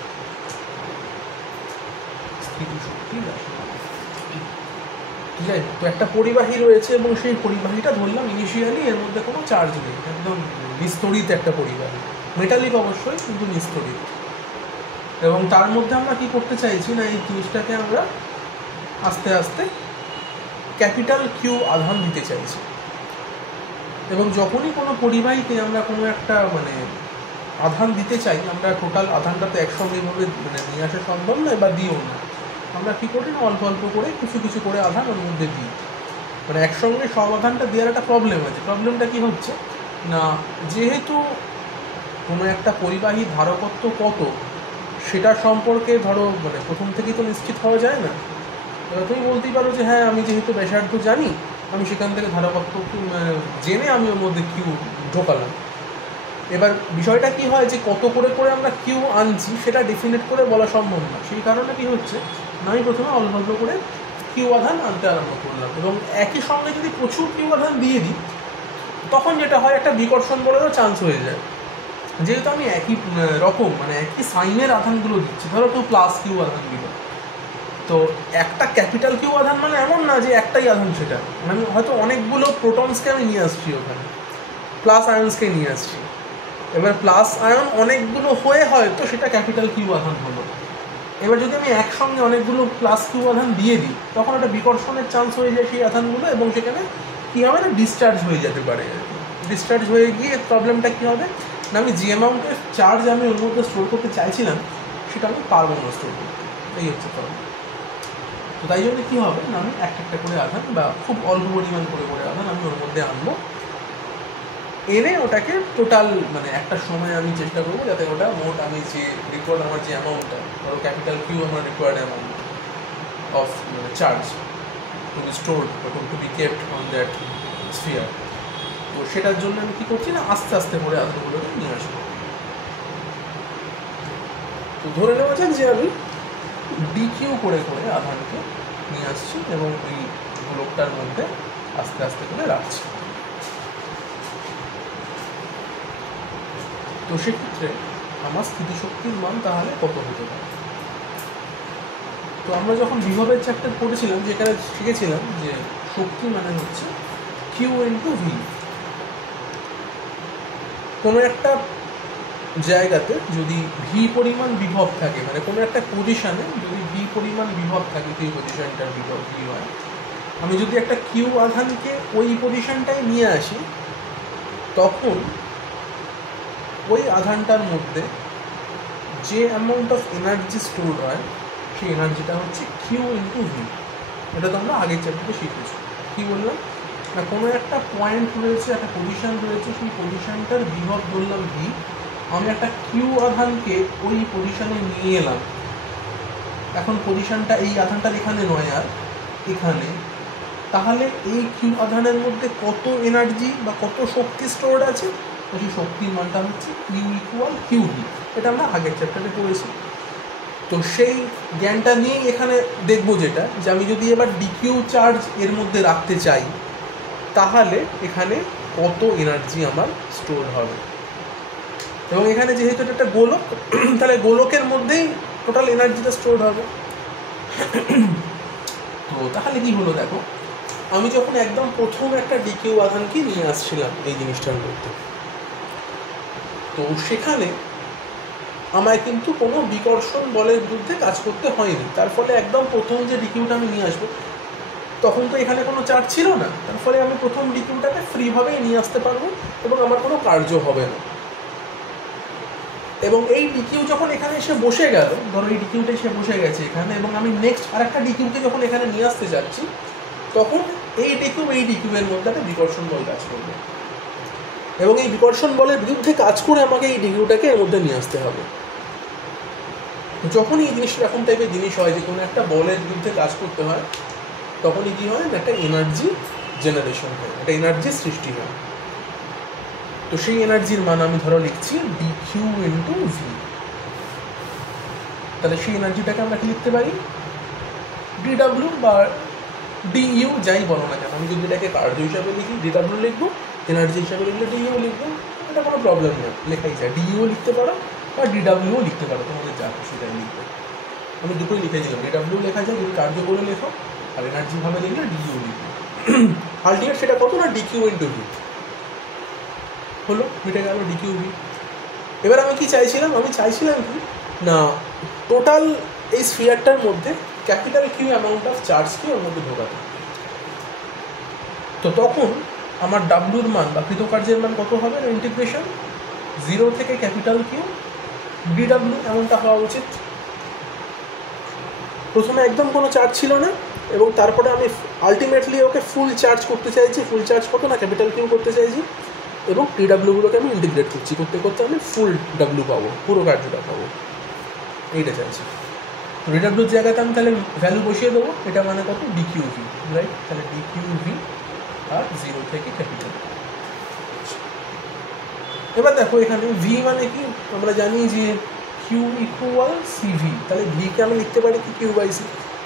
স্থিতিশক্তির রাশিমালা। ঠিক আছে, তো একটা পরিবাহী রয়েছে এবং সেই পরিবাহীটা ধরলাম ইনিশিয়ালি এর মধ্যে কোনো চার্জ নেই, একদম নিস্তড়িত একটা পরিবাহী, মেটালিক অবশ্যই কিন্তু নিস্তড়িত। এবং তার মধ্যে আমরা কি করতে চাইছি না, এই জিনিসটাকে আমরা আস্তে আস্তে ক্যাপিটাল কিউ আধান দিতে চাইছি। এবং যখনই কোনো পরিবাহীতে আমরা কোনো একটা মানে আধান দিতে চাই, আমরা টোটাল আধানটা তো একসঙ্গে এইভাবে মানে নিয়ে আসা সম্ভব নয় বা দিও না, আমরা কী করি না অল্প অল্প করে কিছু কিছু করে আধান ওর মধ্যে দিই। মানে একসঙ্গে সব আধানটা দেওয়ার একটা প্রবলেম আছে। প্রবলেমটা কী হচ্ছে না, যেহেতু কোনো একটা পরিবাহী ধারকত্ব কত সেটা সম্পর্কে ধরো মানে প্রথম থেকেই তো নিশ্চিত হওয়া যায় না। এবার তুমি বলতেই পারো যে হ্যাঁ আমি যেহেতু ব্যাসার্ধ জানি, আমি সেখান থেকে ধারকত্ব জেনে আমি ওর মধ্যে কিউ ঢোকালাম। এবার বিষয়টা কি হয় যে কত করে করে আমরা কিউ আনছি সেটা ডেফিনেট করে বলা সম্ভব না। সেই কারণে কী হচ্ছে না, আমি প্রথমে অল্প অল্প করে কিউ আধান আনতে আরম্ভ করলাম, এবং একই সঙ্গে যদি প্রচুর কিউ আধান দিয়ে দিই তখন যেটা হয় একটা বিকর্ষণ বলেরও চান্স হয়ে যায়। যেহেতু আমি একই রকম মানে একই সাইনের আধানগুলো দিচ্ছি, ধরো টু প্লাস কিউ আধান দিল, তো একটা ক্যাপিটাল কিউ আধান মানে এমন না যে একটাই আধান, সেটা মানে হয়তো অনেকগুলো প্রোটনসকে আমি নিয়ে আসছি ওখানে, প্লাস আয়ন্সকে নিয়ে আসছি। এবার প্লাস আয়ন অনেকগুলো হয়ে হয়তো সেটা ক্যাপিটাল কিউ আধান হলো। এবার যদি আমি একসঙ্গে অনেকগুলো প্লাস কিউ আধান দিয়ে দিই তখন একটা বিকর্ষণের চান্স হয়ে যায় সেই আধানগুলো, এবং সেখানে কী হবে না ডিসচার্জ হয়ে যেতে পারে। ডিসচার্জ হয়ে গিয়ে প্রবলেমটা কী হবে না, আমি যে অ্যামাউন্টের চার্জ আমি ওর মধ্যে স্টোর করতে চাইছিলাম সেটা আমি পারবো না স্টোর করতে, এই হচ্ছে প্রবলেম। তো তাই জন্য কী হবে না, আমি একটা করে আধান বা খুব অল্প পরিমাণ করে আধান আমি ওর মধ্যে আনবো, এনে ওটাকে টোটাল মানে একটা সময় আমি চেষ্টা করবো যাতে ওটা মোট আমি যে রিকোয়ার্ড আমার যে অ্যামাউন্টটা, ধরো ক্যাপিটাল কিউ আমার required amount of charge to be stored to be kept on that sphere, তো সেটার জন্য আমি কী করছি না আস্তে আস্তে করে আধানগুলোকে নিয়ে আসবো। তো ধরে নেওয়া যাক যে আমি ডিকিউ করে আধানকে নিয়ে আসছি এবং ওই গোলকটার মধ্যে আস্তে আস্তে করে রাখছি। তো সেক্ষেত্রে আমার স্থিতিশক্তির মান তাহলে কত হতে পারে? তো আমরা যখন বিভবের চ্যাপ্টার পড়েছিলাম যেখানে শিখেছিলাম যে শক্তি মানে হচ্ছে কিউ ইন্টু ভি। কোনো একটা জায়গাতে যদি ভি পরিমাণ বিভব থাকে, মানে কোনো একটা পজিশানে যদি ভি পরিমাণ বিভব থাকে, সেই পজিশানটার বিভব ভি হয়, আমি যদি একটা কিউ আধানকে ওই পজিশানটায় নিয়ে আসি তখন ওই আধানটার মধ্যে যে অ্যামাউন্ট অফ এনার্জি স্টোর হয় সেই এনার্জিটা হচ্ছে কিউ ইন্টু ভি। এটা তো আমরা আগের চ্যাপ্টারে শিখেছি। কী বললাম না, কোনো একটা পয়েন্ট রয়েছে, একটা পজিশান রয়েছে, সেই পজিশানটার বিভব ধরলাম ভি, আমি একটা কিউ আধানকে ওই পজিশানে নিয়ে এলাম, এখন পজিশানটা এই আধানটার এখানে নয় আর এখানে, তাহলে এই কিউ আধানের মধ্যে কত এনার্জি বা কত শক্তি স্টোর আছে, সেই শক্তির মানটা হচ্ছে কিউ ইকুয়াল কিউ ভি। এটা আমরা আগের চ্যাপ্টারে পড়েছি। তো সেই জ্ঞানটা নিয়েই এখানে দেখবো যেটা, যে আমি যদি এবার ডিকিউ চার্জ এর মধ্যে রাখতে চাই তাহলে এখানে কত এনার্জি আমার স্টোর হবে, এবং এখানে যেহেতু এটা একটা গোলক তাহলে গোলকের মধ্যেই টোটাল এনার্জিটা স্টোর হবে। তো তাহলে কি হলো দেখো, আমি যখন একদম প্রথম একটা ডিকিউ আধানকে নিয়ে আসছিলাম এই জিনিসটার মধ্যে, তো সেখানে আমায় কিন্তু কোনো বিকর্ষণ বলের বিরুদ্ধে কাজ করতে হয়নি। তার ফলে একদম প্রথম যে ডিকিউটা আমি নিয়ে আসবো তখন তো এখানে কোনো চার্জ ছিল না, তার ফলে আমি প্রথম ডিকিউটাকে ফ্রিভাবেই নিয়ে আসতে পারবো এবং আমার কোনো কার্য হবে না। এবং এই ডিকিউ যখন এখানে এসে বসে গেল, ধরো এই ডিকিউটা এসে বসে গেছে এখানে, এবং আমি নেক্সট আরেকটা ডিকিউকে যখন এখানে নিয়ে আসতে যাচ্ছি তখন এই ডিকিউয়ের মধ্যে একটা বিকর্ষণ বল কাজ করবে, এবং এই বিকর্ষণ বলের বিরুদ্ধে কাজ করে আমাকে এই ডিকিউটাকে এর মধ্যে নিয়ে আসতে হবে। যখনই এই জিনিসটা এরকম টাইপের জিনিস হয় যে কোনো একটা বলের বিরুদ্ধে কাজ করতে হয় তখনই কী হয়, একটা এনার্জি জেনারেশন হয়, একটা এনার্জির সৃষ্টি হয়। তো সেই এনার্জির মান আমি ধরো লিখছি ডিকিউ ইন্টু ভি। তাহলে সেই এনার্জিটাকে আমরা কি লিখতে পারি, ডিডাব্লিউ বা ডিইউ যাই বলো না কেন, আমি যদি এটাকে কার্য হিসাবে লিখি ডিডাব্লিউ লিখবো, এনার্জি হিসাবে লিখলে ডিইউ লিখবো, এটা কোনো প্রবলেম নেই, লেখাই যায়। ডিইউ লিখতে পারো বা ডিডাব্লিউও লিখতে পারো, তোমাদের যা সেটাই লিখবে। আমি দুটোই লিখে দিলাম, ডিডাব্লিউ লেখা যায় যদি কার্য করে লেখো, আর এনার্জিভাবে লিখলে ডিইউ লিখবে। আলটিমেট সেটা কত না ডিকিউ ইন্টু ভি হলো, মিটে গেল ডিকিউ ভি। এবার আমি কি চাইছিলাম, আমি চাইছিলাম কি না টোটাল এই স্ফিয়ারটার মধ্যে ক্যাপিটাল কিউ অ্যামাউন্ট অফ চার্জকে ওর মধ্যে ঢোকাতে। তো তখন আমার ডাব্লুর মান বা কৃতকার্যের মান কত হবে, ইন্টিগ্রেশন 0 থেকে ক্যাপিটাল কিউ ডিডাব্লিউ এমনটা হওয়া উচিত। প্রথমে একদম কোনো চার্জ ছিল না, এবং তারপরে আমি আলটিমেটলি ওকে ফুল চার্জ করতে চাইছি। ফুল চার্জ কত না ক্যাপিটাল কিউ করতে চাইছি, এবং ডিডাব্লিউগুলোকে আমি ইন্টিগ্রেট করছি, করতে করতে আমি ফুল ডাব্লিউ পাবো, পুরো কার্যটা পাবো, এইটা চাইছি। ডিডাব্লিউর জায়গাতে আমি তাহলে ভ্যালু বসিয়ে দেবো, এটা মানে কত ডিকিউ ভি, রাইট? তাহলে ডিকিউ ভি আর 0 থেকে ক্যাপিটাল। এবার দেখো এখানে ভি মানে কি, আমরা জানি যে কিউ ইকুয়াল সিভি, তাহলে ভিকে আমি লিখতে পারি কি কিউ বাই সি।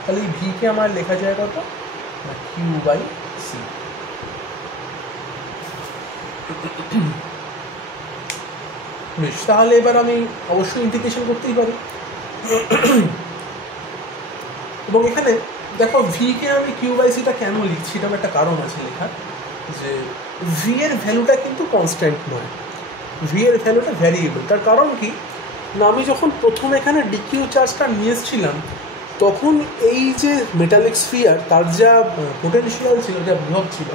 তাহলে এই ভিকে আমার লেখা যায় কত না কিউ বাই সি। বেশ, তাহলে এবার আমি অবশ্যই ইন্টিগ্রেশন করতেই পারি। এবং এখানে দেখো ভিকে আমি কিউ বাই সিটা কেন লিখছি, এটার একটা কারণ আছে লেখার, যে ভি এর ভ্যালুটা কিন্তু কনস্ট্যান্ট নয়, ভি এর ভ্যালুটা ভ্যারিয়েবল। তার কারণ কি না, আমি যখন প্রথম এখানে ডিকিউ চার্জটা নিয়ে এসেছিলাম তখন এই যে মেটালিক স্ফিয়ার তার যা পোটেনশিয়াল ছিল, যা বিভব ছিল,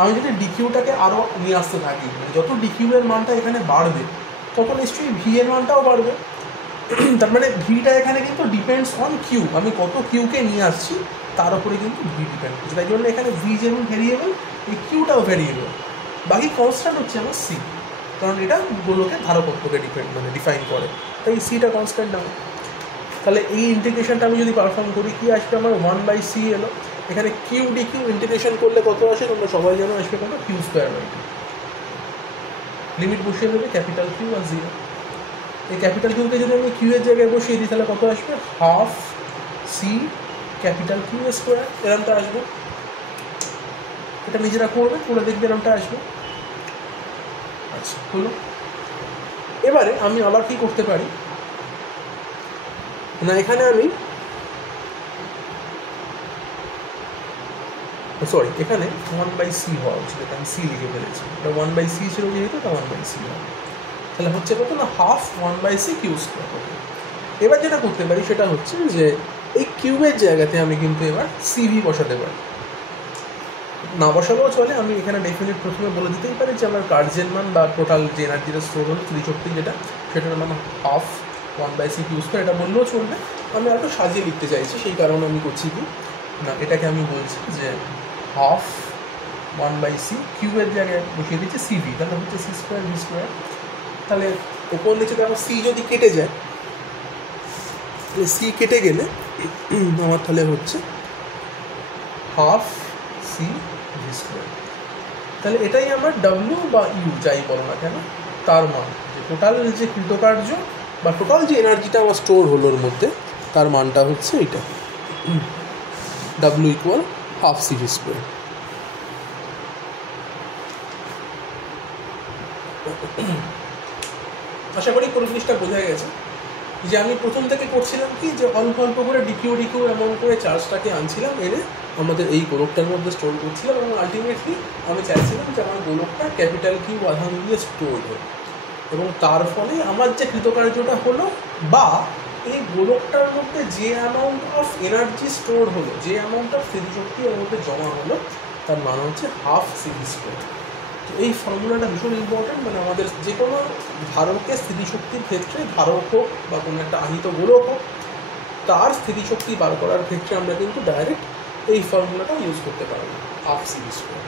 আমি যদি ডিকিউটাকে আরও নিয়ে আসতে থাকি, মানে যত ডিকিউয়ের মানটা এখানে বাড়বে তত নিশ্চয়ই ভি এর মানটাও বাড়বে। তার মানে ভিটা এখানে কিন্তু ডিপেন্ডস অন কিউ, আমি কত কিউকে নিয়ে আসছি তার উপরে কিন্তু ভি ডিপেন্ড করছে। তাই জন্য এখানে ভি যেমন ভ্যারিয়েবল, এই কিউটাও ভ্যারিয়েবল, বাকি কনস্ট্যান্ট হচ্ছে আমার সি, কারণ এটা গোলকের ধারকত্বকে ডিফাইন করে, তাই সিটা কনস্ট্যান্ট আমার। তাহলে এই ইন্টিগ্রেশনটা আমি যদি পারফর্ম করি কি আসবে আমার 1/c এলো। এখানে কিউ ডি কিউ ইন্টিগ্রেশন করলে কত আসে তোমরা সবাই জানো, আসবে কত q square by two. Limit বসিয়ে দেবে ক্যাপিটাল কিউ আর জিরো। এই ক্যাপিটাল কিউকে যদি আমি কিউ এর জায়গায় বসিয়ে দিই তাহলে কত আসবে, half C capital Q square, এরমটা আসবে। এটা নিজেরা করবে, করে দেখবে এরমটা আসবে। আচ্ছা হলো। এবারে আমি আবার কি করতে পারি না, এখানে আমি সরি এখানে 1/c হওয়া উচিত, এটা আমি সি লিখে ফেলেছি, এটা 1/c ছিল যেহেতু এটা 1/c হবে, তাহলে হচ্ছে কত না হাফ 1/c কিউ স্কোয়ার হবে। এবার যেটা করতে পারি সেটা হচ্ছে যে এই কিউবের জায়গাতে আমি কিন্তু এবার সিভি বসাতে পারি, না বসালেও চলে। আমি এখানে ডেফিনেট প্রথমে বলে দিতেই পারি যে আমার কার্যের মান বা টোটাল যে এনার্জিটা স্টোর হলো স্থিতিশক্তি যেটা, সেটার মান হাফ 1/c কিউ স্কোয়ার, এটা বললেও চলবে। আমি একটু সাজিয়ে লিখতে চাইছি, সেই কারণে আমি করছি কি না, এটাকে আমি বলছি যে হাফ 1/c কিউবের জায়গায় বসিয়ে দিচ্ছি সিভি, তাহলে হচ্ছে সি স্কোয়ার ভি স্কোয়ার। তাহলে ওপর নিচে দেখো সি যদি কেটে যায়, তাহলে সি কেটে গেলে আমার তাহলে হচ্ছে হাফ সি ভি স্কোয়ার। তাহলে এটাই আমার ডাব্লিউ বা ইউ যাই বলো না কেন তার মান, যে টোটাল যে কৃতকার্য বা টোটাল যে এনার্জিটা আমার স্টোর হলো ওর মধ্যে তার মানটা হচ্ছে এইটা, W equal half C V square. আশা করি পুরো জিনিসটা বোঝা গেছে যে আমি প্রথম থেকে করছিলাম কি, যে অল্প অল্প করে ডিকিউ এমন করে চার্জটাকে আনছিলাম, এনে আমাদের এই গোলকটার মধ্যে স্টোর করছিলাম, এবং আলটিমেটলি আমি চাইছিলাম যে আমার গোলকটা ক্যাপিটাল কিউ আধান দিয়ে স্টোর হোক, এবং তার ফলে আমার যে কৃতকার্যটা হলো বা এই গোলকটার মধ্যে যে অ্যামাউন্ট অফ এনার্জি স্টোর হলো, যে অ্যামাউন্ট অফ স্থিতিশক্তি ওর মধ্যে জমা হলো, তার মান হচ্ছে হাফ সিভি স্কোয়ার। তো এই ফর্মুলাটা ভীষণ ইম্পর্টেন্ট, মানে আমাদের যে কোনো ধারকের স্থিতিশক্তির ক্ষেত্রে, ধারক হোক বা কোনো একটা আহিত গোলক হোক, তার স্থিতিশক্তি বার করার ক্ষেত্রে আমরা কিন্তু ডাইরেক্ট এই ফর্মুলাটা ইউজ করতে পারবো, হাফ সিভি স্কোয়ার।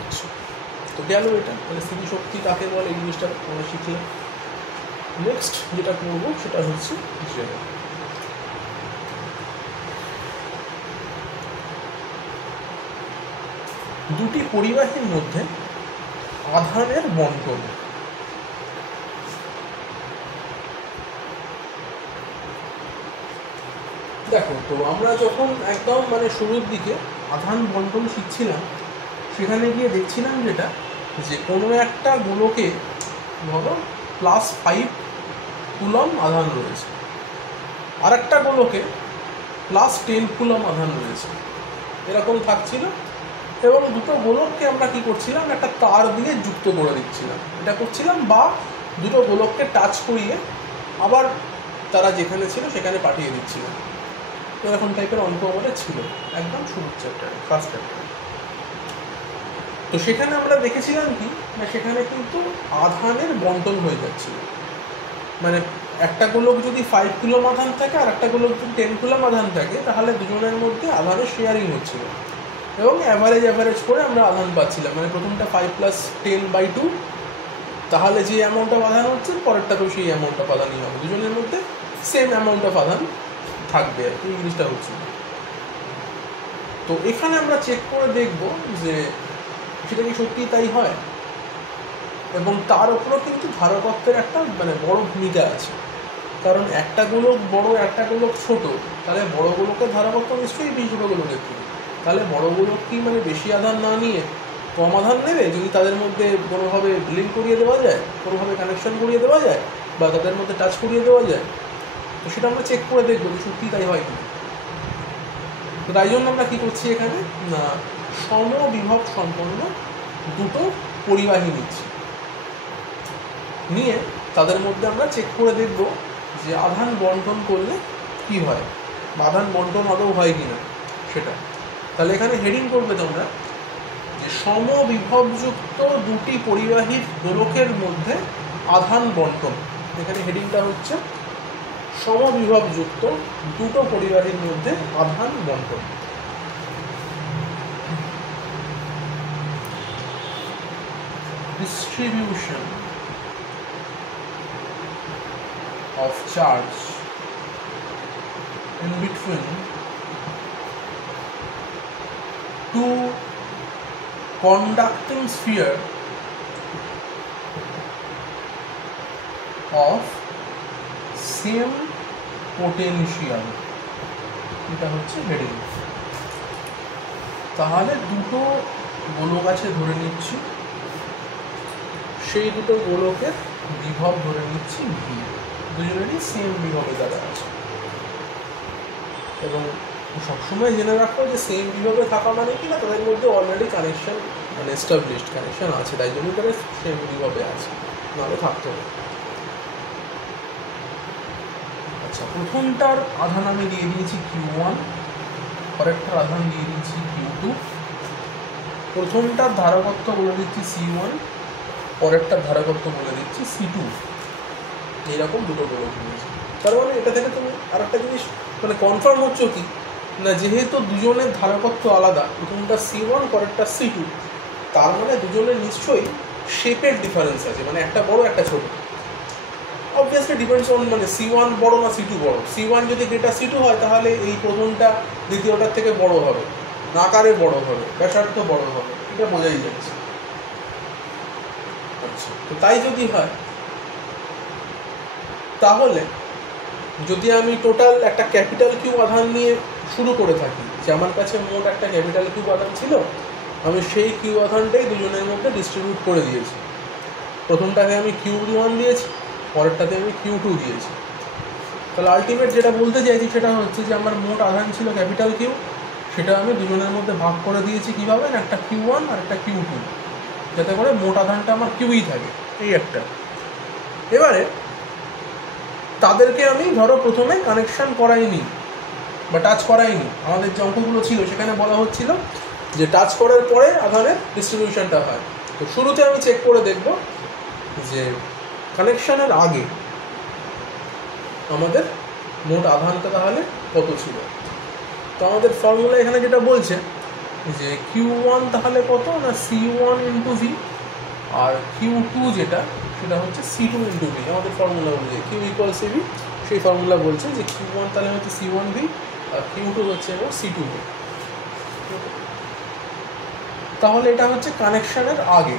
আচ্ছা, তো গেল এটা, মানে স্থিতিশক্তি কাকে বলে এই জিনিসটা আমরা শিখলাম। নেক্সট যেটা করবো সেটা হচ্ছে যে দুটি পরিবাহীর মধ্যে আধানের বণ্টন। দেখো, তো আমরা যখন একদম মানে শুরুর দিকে আধান বণ্টন শিখছিলাম, সেখানে গিয়ে দেখছিলাম যেটা, যে কোনো একটা গোলকে ধরো +5 কুলম আধান রয়েছে, আর একটা গোলকে +10 কুলম আধান রয়েছে, এরকম থাকছিল। এবং দুটো গোলককে আমরা কি করছিলাম, একটা তার দিয়ে যুক্ত করে দিচ্ছিলাম, এটা করছিলাম, বা দুটো গোলককে টাচ করিয়ে আবার তারা যেখানে ছিল সেখানে পাঠিয়ে দিচ্ছিলাম। এরকম টাইপের অঙ্ক আমাদের ছিল একদম শুরুর চ্যাপ্টারে, ফার্স্ট চ্যাপ্টারে। তো সেখানে আমরা দেখেছিলাম কি না, সেখানে কিন্তু আধানের বণ্টন হয়ে যাচ্ছিল, মানে একটা গোলক যদি 5 কুলম আধান থাকে আর একটা গোলক যদি 10 কুলম আধান থাকে, তাহলে দুজনের মধ্যে আধানের শেয়ারিং হচ্ছিল, এবং অ্যাভারেজ করে আমরা আধান পাচ্ছিলাম। মানে প্রথমটা 5 + 10/2, তাহলে যে অ্যামাউন্ট অফ আধান হচ্ছে পরেরটাতেও সেই অ্যামাউন্ট অফ আধানই হবে, দুজনের মধ্যে সেম অ্যামাউন্ট অফ আধান থাকবে আর কি, এই জিনিসটা হচ্ছে। তো এখানে আমরা চেক করে দেখব যে সেটা কি সত্যিই তাই হয়, এবং তার উপরও কিন্তু ধারকত্বের একটা মানে বড় ভূমিকা আছে। কারণ একটা গোলক বড় একটা গোলক ছোট, তাহলে বড় গোলকের ধারকত্ব নিশ্চয়ই বেশি ছোট গোলকের থেকে। তাহলে বড় গোলক কি মানে বেশি আধান না নিয়ে কম আধান নেবে যদি তাদের মধ্যে কোনোভাবে লিঙ্ক করিয়ে দেওয়া যায়, কোনোভাবে কানেকশন করিয়ে দেওয়া যায়, বা তাদের মধ্যে টাচ করিয়ে দেওয়া যায়। তো সেটা আমরা চেক করে দেখবো যে সত্যি তাই হয় কি। তো তাই জন্য আমরা কী করছি এখানে না, সমবিভব সম্পন্ন দুটো পরিবাহী নিচ্ছি, নিয়ে তাদের মধ্যে আমরা চেক করে দেখব যে আধান বন্টন করলে কি হয়, বা আধান বন্টন আদৌ হয় কি না সেটা। তাহলে এখানে হেডিং করবে তোমরা যে সমবিভবযুক্ত দুটি পরিবাহী গোলকের মধ্যে আধান বন্টন। এখানে হেডিংটা হচ্ছে সমবিভবযুক্ত দুটো পরিবাহীর মধ্যে আধান বন্টন। Distribution of charge in between two conducting sphere of same potential, এটা হচ্ছে হেডিং। তাহলে দুটো গোলক আছে ধরে নিচ্ছি, সেই দুটো গোলকের বিভব ধরে নিচ্ছি ভি, দুজনেরই সেম বিভবে দ্বারা আছে। এবং সবসময় জেনে রাখো যে সেম বিভবে থাকা মানে কি না তাদের মধ্যে অলরেডি কানেকশন মানে এস্টাবলিশড কানেকশন আছে, তাই জন্য তারা সেম বিভবে আছে, নাহলে থাকতে হবে। আচ্ছা, প্রথমটার আধান আমি দিয়ে দিয়েছি Q1, পরেরটার আধান দিয়ে দিয়েছি Q2। প্রথমটার ধারকত্ব বলে দিচ্ছি C1, পরেরটার ধারকত্ব বলে দিচ্ছি C2। এইরকম দুটো গোলক নিয়েছি। তার মানে এটা থেকে তুমি আর একটা জিনিস মানে কনফার্ম হচ্ছে কি না, যেহেতু দুজনের ধারকত্ব আলাদা, প্রথমটা C1 পরেরটা C2, তার মানে দুজনের নিশ্চয়ই শেপের ডিফারেন্স আছে, মানে একটা বড় একটা ছোট। অবভিয়াসলি ডিপেন্ডস অন মানে C1 বড় না C2 বড়। C1 যদি গ্রেটার C2 হয় তাহলে এই প্রথমটা দ্বিতীয়টার থেকে বড় হবে, আকারে বড় হবে, ব্যাসার্ধ বড় হবে, এটা বোঝাই যাচ্ছে। আচ্ছা, তো তাই যদি হয় তাহলে যদি আমি টোটাল একটা ক্যাপিটাল কিউ আধান নিয়ে শুরু করে থাকি, যে আমার কাছে মোট একটা ক্যাপিটাল কিউ আধান ছিল, আমি সেই কিউ আধানটাই দুজনের মধ্যে ডিস্ট্রিবিউট করে দিয়েছি। প্রথমটাকে আমি Q1 দিয়েছি, পরেরটাতে আমি Q2 দিয়েছি। তাহলে আলটিমেট যেটা বলতে চাইছি সেটা হচ্ছে যে আমার মোট আধান ছিল ক্যাপিটাল কিউ, সেটা আমি দুজনের মধ্যে ভাগ করে দিয়েছি কীভাবে না, একটা Q1 আর একটা Q2, যাতে করে মোট আধানটা আমার কিউই থাকে, এই একটা। এবারে তাদেরকে আমি ধরো প্রথমে কানেকশান করাইনি বা টাচ করাইনি, আমাদের যে অঙ্কগুলো ছিল সেখানে বলা হচ্ছিল যে টাচ করার পরে আধানের ডিস্ট্রিবিউশনটা হয়। তো শুরুতে আমি চেক করে দেখব যে কানেকশানের আগে আমাদের মোট আধানটা তাহলে কত ছিল। তো আমাদের ফর্মুলা এখানে যেটা বলছে যে Q1 তাহলে কত না C1 ইন্টু ভি, আর Q2 যেটা সেটা হচ্ছে C2 ইন্টু ভি। আমাদের ফর্মুলা অনুযায়ী Q ইকুয়াল CV, সেই ফর্মুলা বলছে যে Q1 তাহলে হচ্ছে C1 ভি আর Q2 হচ্ছে এবার C2 ভি। তাহলে এটা হচ্ছে কানেকশানের আগে।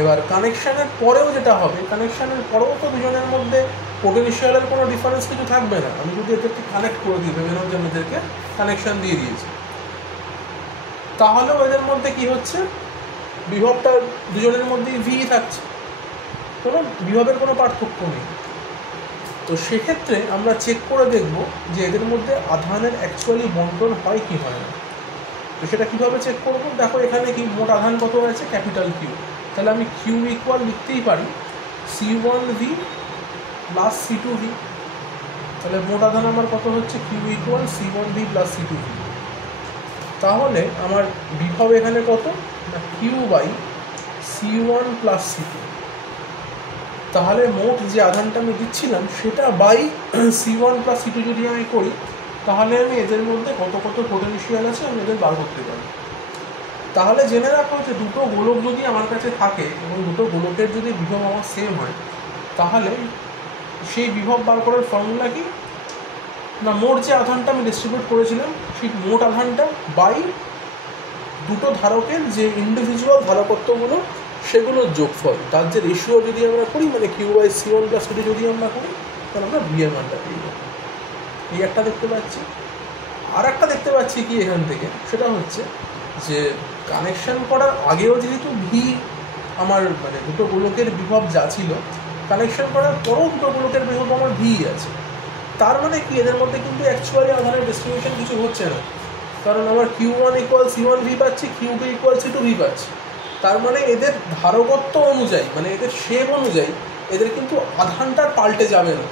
এবার কানেকশানের পরেও যেটা হবে, কানেকশানের পরেও তো দুজনের মধ্যে পোটেনশিয়ালের কোনো ডিফারেন্স কিছু থাকবে না। আমি যদি এদেরকে কানেক্ট করে দিই, ভেবে নাও যে আমি এদেরকে কানেকশান দিয়ে দিয়েছি, তাহলেও এদের মধ্যে কি হচ্ছে, বিভবটা দুজনের মধ্যেই ভি থাকছে, কোনো বিভবের কোনো পার্থক্য নেই। তো সেক্ষেত্রে আমরা চেক করে দেখব যে এদের মধ্যে আধানের অ্যাকচুয়ালি বন্টন হয় কি হয় না। তো সেটা কীভাবে চেক করবো, দেখো এখানে কি মোট আধান কত হয়েছে, ক্যাপিটাল কিউ। তাহলে আমি কিউ ইকুয়াল লিখতেই পারি C1V প্লাস C2V। তাহলে মোট আধান আমার কত হচ্ছে, Q equal C1V plus C2V। তাহলে আমার বিভব এখানে কত না Q by C1 plus C2। তাহলে মোট যে আধানটা আমি দিচ্ছিলাম সেটা বাই C1 প্লাস C2 যদি আমি করি, তাহলে আমি এদের মধ্যে কত কত পোটেনশিয়াল আছে আমি এদের বার করতে পারি। তাহলে জেনে রাখো যে দুটো গোলক যদি আমার কাছে থাকে এবং দুটো গোলকের যদি বিভব আমার সেম হয়, তাহলে সেই বিভব বার করার ফর্মুলা কি না, মোট যে আধানটা আমি ডিস্ট্রিবিউট করেছিলাম সেই মোট আধানটা বাই দুটো ধারকের যে ইন্ডিভিজুয়াল ধারকত্বগুলো সেগুলোর যোগফল, তার যে রেশিও যদি আমরা করি, মানে Q/C1+Q2 যদি আমরা করি, তাহলে আমরা ভি এর মানটা পেয়ে যাবো। এই একটা দেখতে পাচ্ছি। আর একটা দেখতে পাচ্ছি কি এখান থেকে, সেটা হচ্ছে যে কানেকশন করার আগেও যেহেতু ভি আমার মানে দুটো গোলকের বিভব যা ছিল, কানেকশন করার পরও দুটো গোলকের বিভব আমার ভি আছে। তার মানে কি এদের মধ্যে কিন্তু অ্যাকচুয়ালি আধানের ডিস্ট্রিবিউশন কিছু হচ্ছে না, কারণ আমার Q1=C1V পাচ্ছি, Q2=C2V পাচ্ছি। তার মানে এদের ধারকত্ব অনুযায়ী, মানে এদের শেপ অনুযায়ী এদের কিন্তু আধানটা পাল্টে যাবে না।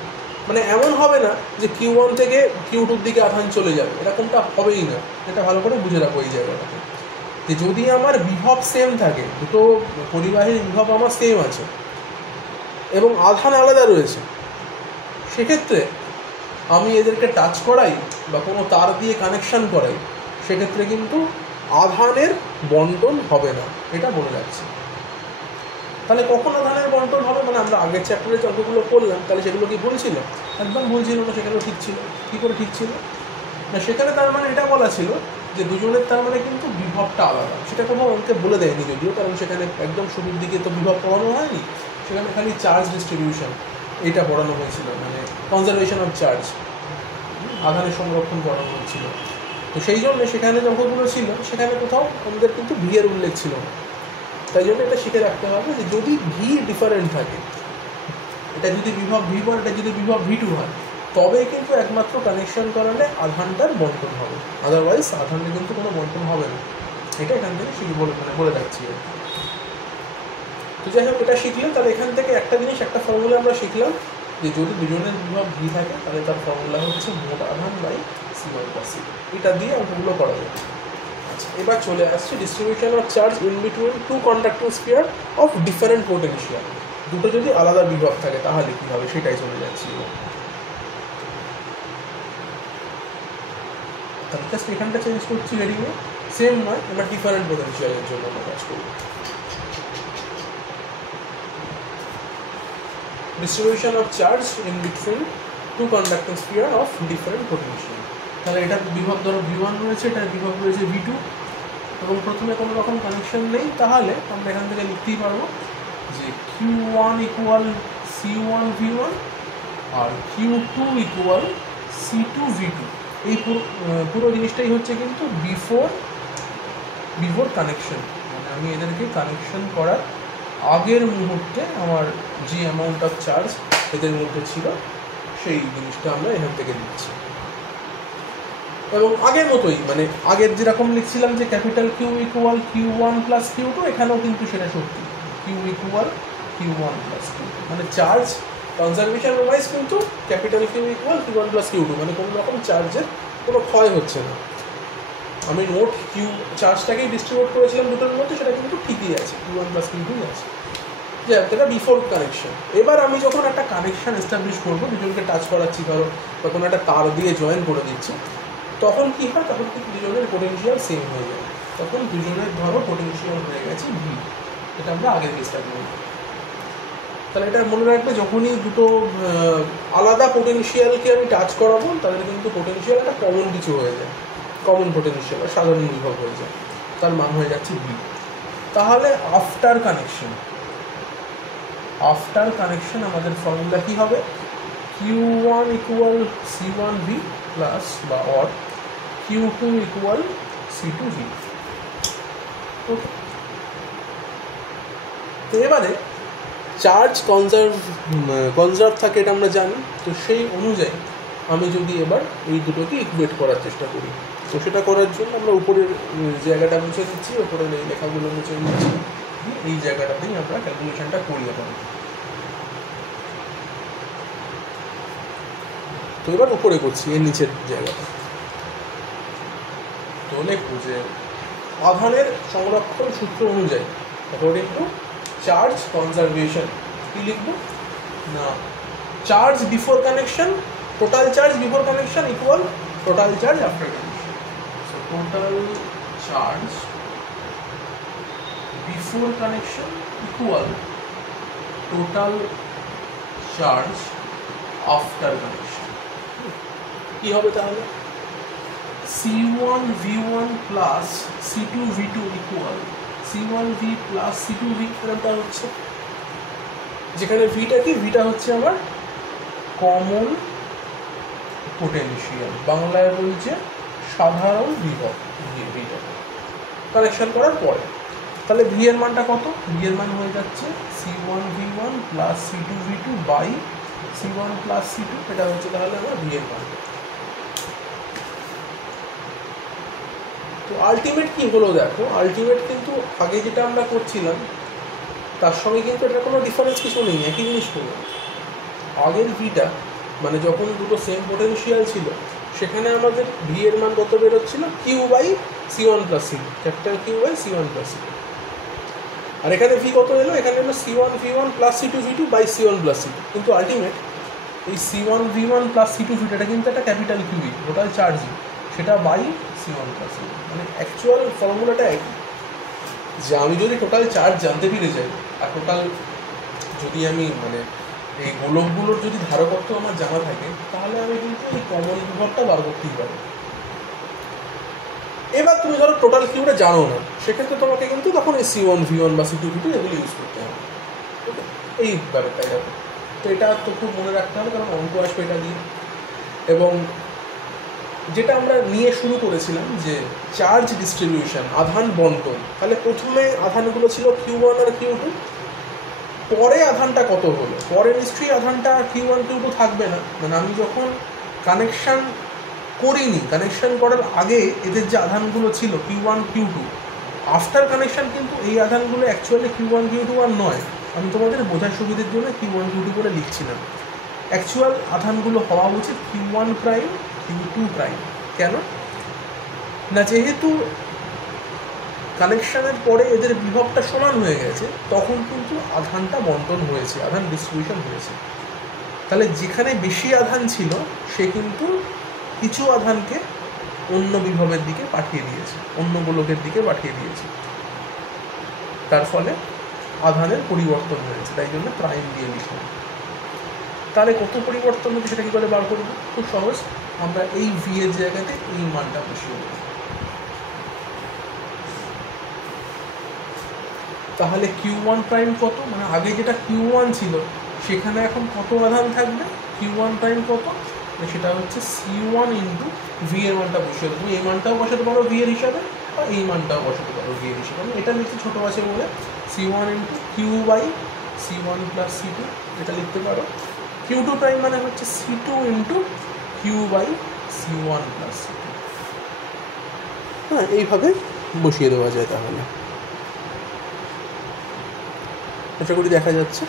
মানে এমন হবে না যে Q1 থেকে Q2-র দিকে আধান চলে যাবে, এরকমটা হবেই না। এটা ভালো করে বুঝে রাখো এই জায়গাটাতে, যে যদি আমার বিভব সেম থাকে, দুটো পরিবাহীর বিভব আমার সেম আছে এবং আধান আলাদা রয়েছে, সেক্ষেত্রে আমি এদেরকে টাচ করাই বা কোনো তার দিয়ে কানেকশান করাই, সেক্ষেত্রে কিন্তু আধানের বন্টন হবে না, এটা বলে যাচ্ছে। তাহলে কখন আধানের বন্টন হবে? মানে আমরা আগের চ্যাপ্টারে যতগুলো করলাম, তাহলে সেগুলো কি ভুল ছিল? একদম ভুল ছিল না, সেখানেও ঠিক ছিল। কী করে ঠিক ছিল না? সেখানে তার মানে এটা বলা ছিল যে দুজনের তার মানে কিন্তু বিভবটা আলাদা। সেটা কোনো অঙ্কে বলে দেয়নি যদিও, কারণ সেখানে একদম শুরুর দিকে তো বিভব পড়ানো হয়নি, সেখানে খালি চার্জ ডিস্ট্রিবিউশন এইটা পড়ানো হয়েছিল, মানে কনজারভেশন অফ চার্জ, আধানের সংরক্ষণ পড়ানো হয়েছিল। তো সেই জন্য সেখানে যতগুলো ছিল সেখানে কোথাও আমাদের কিন্তু ভি এর উল্লেখ ছিল না। তাই জন্য এটা শিখে রাখতে হবে যে যদি ভি ডিফারেন্ট থাকে, এটা যদি বিভব V1, এটা যদি বিভব V2 হয়, তবেই কিন্তু একমাত্র কানেকশন করালে আধানটার বন্টন হবে, আদারওয়াইজ আধানের কিন্তু কোনো বন্টন হবে না। এটা এখান থেকে শিখে বলে রাখছি। তো যাই হোক, এটা শিখলে তাহলে এখান থেকে একটা জিনিস, একটা ফর্মুলা আমরা শিখলাম যে যদি দুজনের বিভব ভি থাকে, তাহলে তার ফর্মুলা হচ্ছে মোট আধান বাই C1+C2। এটা দিয়ে অঙ্কগুলো করা যাবে। আচ্ছা, এবার চলে আসছে distribution of charge in between two conducting sphere of different potential. দুটো যদি আলাদা বিভব থাকে তাহলে কী হবে, সেটাই চলে যাচ্ছি। তাহলে জাস্ট এখানটা চেঞ্জ করছি, হেডিংয়ে সেম নয়, এবার ডিফারেন্ট পোটেনশিয়ালের জন্য আমরা কাজ করি। Distribution of charge in between two conducting sphere of different potential. তাহলে এটার বিভব ধরো V1 রয়েছে, এটার বিভব রয়েছে V2, এবং প্রথমে কোনো রকম কানেকশন নেই, তাহলে আমরা এখান থেকে লিখতেই পারবো যে Q1=C1V1 আর Q2=C2V2। এই পুরো জিনিসটাই হচ্ছে কিন্তু বিফোর কানেকশন, মানে আমি এদেরকে কানেকশন করার আগের মুহূর্তে আমার যে অ্যামাউন্ট অফ চার্জ এদের মধ্যে ছিল সেই জিনিসটা আমরা এখান থেকে দিচ্ছি। এবং আগের মতোই, মানে আগের যেরকম লিখছিলাম যে ক্যাপিটাল Q=Q1+Q2, এখানেও কিন্তু সেটা সত্যি, Q=Q1+Q2, মানে চার্জ কনজারভেশন ওয়াইজ কিন্তু ক্যাপিটাল Q=Q1+Q2, মানে কোনো রকম চার্জের কোনো ক্ষয় হচ্ছে না। আমি নোট কিউ চার্জটাকেই ডিস্ট্রিবিউট করেছিলাম দুটোর মধ্যে, সেটা কিন্তু ঠিকই আছে, Q1+Q2 আছে। যে এটা বিফোর কানেকশন। এবার আমি যখন একটা কানেকশান এস্টাবলিশ করবো, দুজনকে টাচ করাচ্ছি, ধরো তখন একটা তার দিয়ে জয়েন করে দিচ্ছি, তখন কী হয়, তখন কিন্তু দুজনের পোটেনশিয়াল সেম হয়ে যায়। তখন দুজনের ধরো পোটেনশিয়াল হয়ে গেছে ভি, এটা আমরা আগের কেসটা করি। তাহলে এটা মনে রাখবে, যখনই দুটো আলাদা পোটেনশিয়ালকে আমি টাচ করাবো, তাহলে কিন্তু পোটেনশিয়াল একটা কমন কিছু হয়ে যায়, কমন পোটেনশিয়াল বা সাধারণ বিভব হয়ে যায়, তার মান হয়ে যাচ্ছে ভি। তাহলে আফটার কানেকশন আমাদের ফর্মুলা কী হবে? Q1=C1V প্লাস বা অর Q2=C2V। ওকে, তো এবারে চার্জ কনজার্ভ থাকে, এটা আমরা জানি। তো সেই অনুযায়ী আমি যদি এবার এই দুটোকে ইকুয়েট করার চেষ্টা করি, তো সেটা করার জন্য আমরা উপরের জায়গাটা মুছে দিচ্ছি, উপরের এই লেখাগুলো মুছে দিচ্ছি, এই জায়গাটাতেই আমরা ক্যালকুলেশনটা করি এখন। তো এবার উপরে করছি এর নিচের জায়গাটা। তো লিখবো যে আধানের সংরক্ষণ সূত্র অনুযায়ী অ্যাকর্ডিং টু চার্জ কনজারভেশন, কি লিখবো না, charge before connection, total charge before connection equal total charge after connection. So total charge before connection equal total charge after connection. কি হবে তাহলে? C1V1 plus C2V2 equal C1V plus C2V এরকমটা হচ্ছে, যেখানে ভিটা কি, ভিটা হচ্ছে আমার কমন পোটেনশিয়াল, বাংলায় বলছে সাধারণ বিভব, ভিটা কানেকশন করার পরে। তাহলে ভি এর মানটা কত, ভি এর মান হয়ে যাচ্ছে C1V1 plus C2V2 by C1 plus C2, এটা হচ্ছে তাহলে আমার ভি এর মান। তো আলটিমেট কি হলো দেখো, আলটিমেট কিন্তু আগে যেটা আমরা করছিলাম তার সঙ্গে কিন্তু এটা কোনো ডিফারেন্স কিছু নেই, একই জিনিস হলো। আগের ভিটা মানে যখন দুটো সেম পোটেনশিয়াল ছিল সেখানে আমাদের ভি এর মান কত বেরোচ্ছিল, Q by C1 plus C2, capital Q by C1 plus C2। আর এখানে ভি কত এলো, এখানে এলো C1V1 plus C2V2 by C1 plus C2। কিন্তু আলটিমেট এই C1V1 প্লাস C2V2 এটা কিন্তু একটা ক্যাপিটাল কিউই, টোটাল চার্জই, সেটা বাই C1 প্লাস C2। মানে অ্যাকচুয়াল ফর্মুলাটা একই, যে আমি যদি টোটাল চার্জ জানতে পেরে যাই আর টোটাল যদি আমি মানে এই গোলকগুলোর যদি ধারকত্ব আমার জানা থাকে তাহলে আমি কিন্তু এই কমন বিভবটা বার করতেই পারি। এবার তুমি ধরো টোটাল কিউটা জানো না, সেক্ষেত্রে তোমাকে কিন্তু তখন এই C1V1 বা C2V2 এগুলো ইউজ করতে হবে। ওকে, এই ব্যাপারটা যাবে। তো এটা তো খুব মনে রাখতে হবে, কারণ অঙ্ক আসবে এটা দিয়ে। এবং যেটা আমরা নিয়ে শুরু করেছিলাম যে চার্জ ডিস্ট্রিবিউশন, আধান বন্টন, তাহলে প্রথমে আধানগুলো ছিল Q1 আর Q2, পরে আধানটা কত হলো, পরে নিশ্চয়ই আধানটা Q1 Q2 থাকবে না। মানে আমি যখন কানেকশান করিনি, কানেকশান করার আগে এদের যে আধানগুলো ছিল Q1 Q2, আফটার কানেকশান কিন্তু এই আধানগুলো অ্যাকচুয়ালি Q1 Q2 আর নয়। আমি তোমাদের বোঝার সুবিধার জন্য Q1 Q2 করে লিখছিলাম। অ্যাকচুয়াল আধানগুলো হওয়া উচিত Q1 প্রাইম Q2 প্রাইম। কেন না, যেহেতু কানেকশানের পরে এদের বিভবটা সমান হয়ে গেছে, তখন কিন্তু আধানটা বন্টন হয়েছে, আধান ডিস্ট্রিবিউশন হয়েছে। তাহলে যেখানে বেশি আধান ছিল সে কিন্তু কিছু আধানকে অন্য বিভবের দিকে পাঠিয়ে দিয়েছে, অন্য গোলকের দিকে পাঠিয়ে দিয়েছে, তার ফলে আধানের পরিবর্তন হয়েছে, তাই জন্য প্রাইম দিয়ে লিখলাম। তাহলে কত পরিবর্তন হচ্ছে সেটা কী করে বার করব, খুব সহজ, আমরা এই ভি এর জায়গাতে এই মানটা বসিয়ে দেব। তাহলে Q1 প্রাইম কত, মানে আগে যেটা Q1 ছিল সেখানে এখন কত আধান থাকবে, Q1 প্রাইম কত, সেটা হচ্ছে C1 ইন্টু ভি এর মানটা বসিয়ে দেবো। তুমি এই মানটাও বসাতে পারো ভি এর হিসাবে, বা এই মানটাও বসাতে পারো ভি এর হিসাবে। আমি এটা লিখছি ছোটো আছে বলে, C1 into q by C1 plus C2 এটা লিখতে পারো। Q2 প্রাইম মানে হচ্ছে C2 into q by C1 plus C2। হ্যাঁ, এইভাবে বসিয়ে দেওয়া যায়। তাহলে আশা করি দেখা যাচ্ছে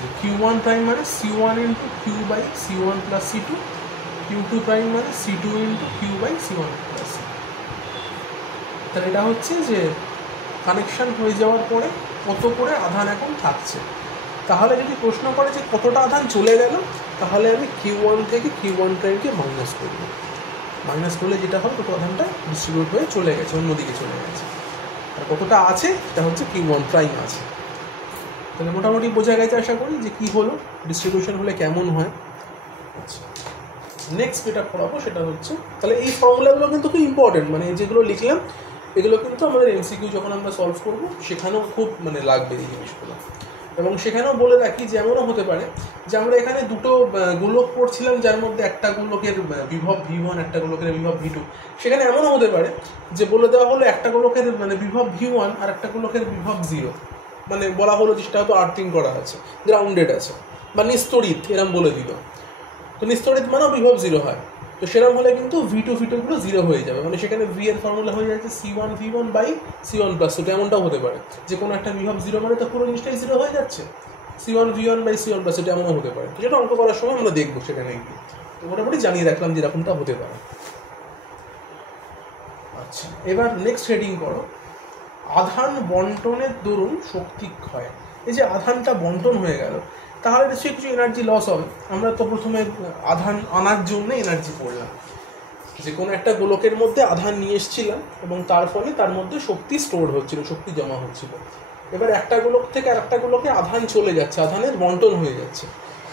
যে Q1 প্রাইম মানে C1 into q by C1 plus C2, Q2 prime মানে C2 into q by C1 plus C2। তাহলে এটা হচ্ছে যে কানেকশান হয়ে যাওয়ার পরে কত করে আধান এখন থাকছে। তাহলে যদি প্রশ্ন করে যে কতটা আধান চলে গেল, তাহলে আমি Q1 থেকে Q1 প্রাইমকে মাইনাস করব। মাইনাস করলে যেটা হবে কত আধানটা ডিস্ট্রিবিউট হয়ে চলে গেছে, অন্যদিকে চলে গেছে। আর কতটা আছে সেটা হচ্ছে Q1 প্রাইম আছে। তাহলে মোটামুটি বোঝা গেছে আশা করি যে কী হলো, ডিস্ট্রিবিউশন হলে কেমন হয়। আচ্ছা, নেক্সট যেটা পড়াবো সেটা হচ্ছে, তাহলে এই ফর্মুলাগুলো কিন্তু খুব ইম্পর্টেন্ট, মানে যেগুলো লিখলাম এগুলো কিন্তু আমাদের এমসিকিউ যখন আমরা সলভ করব সেখানেও খুব মানে লাগবে এই জিনিসগুলো। এবং সেখানেও বলে রাখি যে এমনও হতে পারে যে আমরা এখানে দুটো গোলক পড়ছিলাম, যার মধ্যে একটা গোলকের বিভব V1, একটা গোলকের বিভব V2। সেখানে এমনও হতে পারে যে বলে দেওয়া হলো একটা গোলকের মানে বিভব V1 আর একটা গোলকের বিভব 0, মানে বলা হলো যে সেটা হয়তো আর্থিং করা আছে, গ্রাউন্ডেড আছে, বা নিস্তড়িত এরম বলে দিল। তো নিস্তড়িত মানেও বিভব 0 হয়। তো সেরকম হলে কিন্তু V2গুলো 0 হয়ে যাবে, মানে সেখানে ভি এর ফর্মুলা হয়ে যাচ্ছে C1V1 by C1 plus C2। এমনটাও হতে পারে যে কোনো একটা বিভব 0 মানে তো পুরো জিনিসটাই 0 হয়ে যাচ্ছে, C1V1 by C1 plus C2 এমনও হতে পারে। তো সেটা অঙ্ক করার সময় আমরা দেখবো সেখানে গিয়ে। তো মোটামুটি জানিয়ে রাখলাম যে এরকমটা হতে পারে। আচ্ছা, এবার নেক্সট হেডিং করো, আধান বন্টনের দরুন শক্তি ক্ষয়। এই যে আধানটা বন্টন হয়ে গেল, তাহলে নিশ্চয়ই কিছু এনার্জি লস হবে। আমরা তো প্রথমে আধান আনার জন্য এনার্জি পড়লাম, যে কোনো একটা গোলকের মধ্যে আধান নিয়ে এসেছিলাম এবং তার ফলে তার মধ্যে শক্তি স্টোর হচ্ছিল, শক্তি জমা হচ্ছিল। এবার একটা গোলক থেকে আর একটা গোলকে আধান চলে যাচ্ছে, আধানের বন্টন হয়ে যাচ্ছে,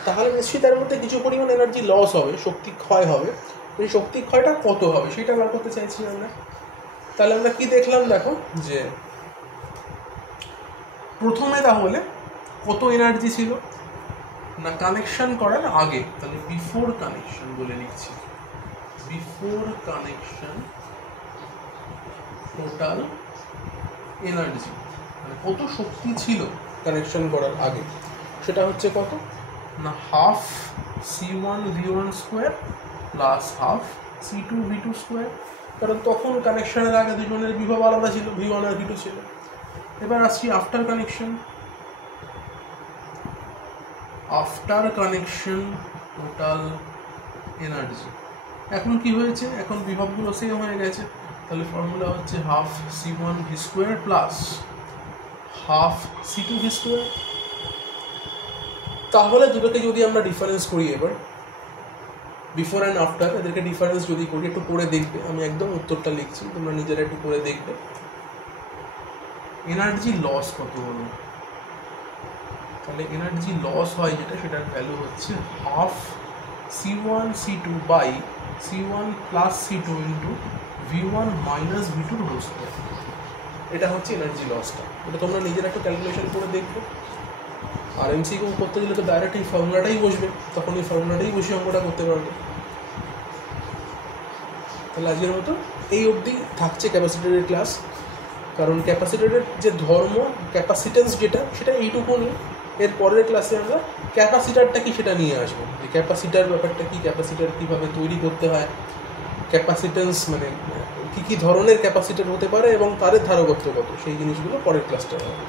তাহলে নিশ্চয়ই তার মধ্যে কিছু পরিমাণ এনার্জি লস হবে, শক্তি ক্ষয় হবে। এই শক্তি ক্ষয়টা কত হবে সেটা বার করতে চাইছি আমরা। তাহলে আমরা কি দেখলাম, দেখো যে প্রথমে তাহলে কত এনার্জি ছিল না কানেকশন করার আগে, তাহলে বিফোর কানেকশন বলে লিখছি, বিফোর কানেকশন টোটাল এনার্জি, মানে কত শক্তি ছিল কানেকশন করার আগে, সেটা হচ্ছে কত না half C1V1 square plus half C2V2 square, কারণ তখন কানেকশনের আগে দুজনের বিভব আলাদা ছিল, V1 আর V2 ছিল। এবার আসছি after connection, after connection total energy. এখন কি হয়েছে, এখন বিভবগুলো সেম হয়ে গেছে, তাহলে ফর্মুলা হচ্ছে half C1V square plus half C2V square. তাহলে দুটোকে যদি আমরা ডিফারেন্স করি, এবার বিফোর অ্যান্ড আফটার এদেরকে ডিফারেন্স যদি করি, একটু করে দেখবে, আমি একদম উত্তরটা লিখছি, তোমরা নিজেরা একটু করে দেখবে। এনার্জি লস কত হলো, তাহলে এনার্জি লস হয় যেটা, সেটার ভ্যালু হচ্ছে half C1C2 by C1 plus C2 into V1 minus V2 whole square. এটা হচ্ছে এনার্জি লসটা, এটা তোমরা নিজেরা একটু ক্যালকুলেশন করে দেখবে। আর এমসিকিউ করতে গেলে তো ডাইরেক্ট এই ফর্মুলাটাই বসবে, তখন এই ফর্মুলাটাই বসে অঙ্কটা করতে পারবে। তাহলে আজকের মতো এই অবধি থাকছে ক্যাপাসিটরের ক্লাস, কারণ ক্যাপাসিটরের যে ধর্ম ক্যাপাসিটেন্স যেটা, সেটা এইটুকুনি। এর পরের ক্লাসে আমরা ক্যাপাসিটারটা কি সেটা নিয়ে আসবো, যে ক্যাপাসিটার ব্যাপারটা কি, ক্যাপাসিটার কীভাবে তৈরি করতে হয়, ক্যাপাসিটেন্স মানে কী কী ধরনের ক্যাপাসিটার হতে পারে এবং তাদের ধারকত্ব কত, সেই জিনিসগুলো পরের ক্লাসটা হবে।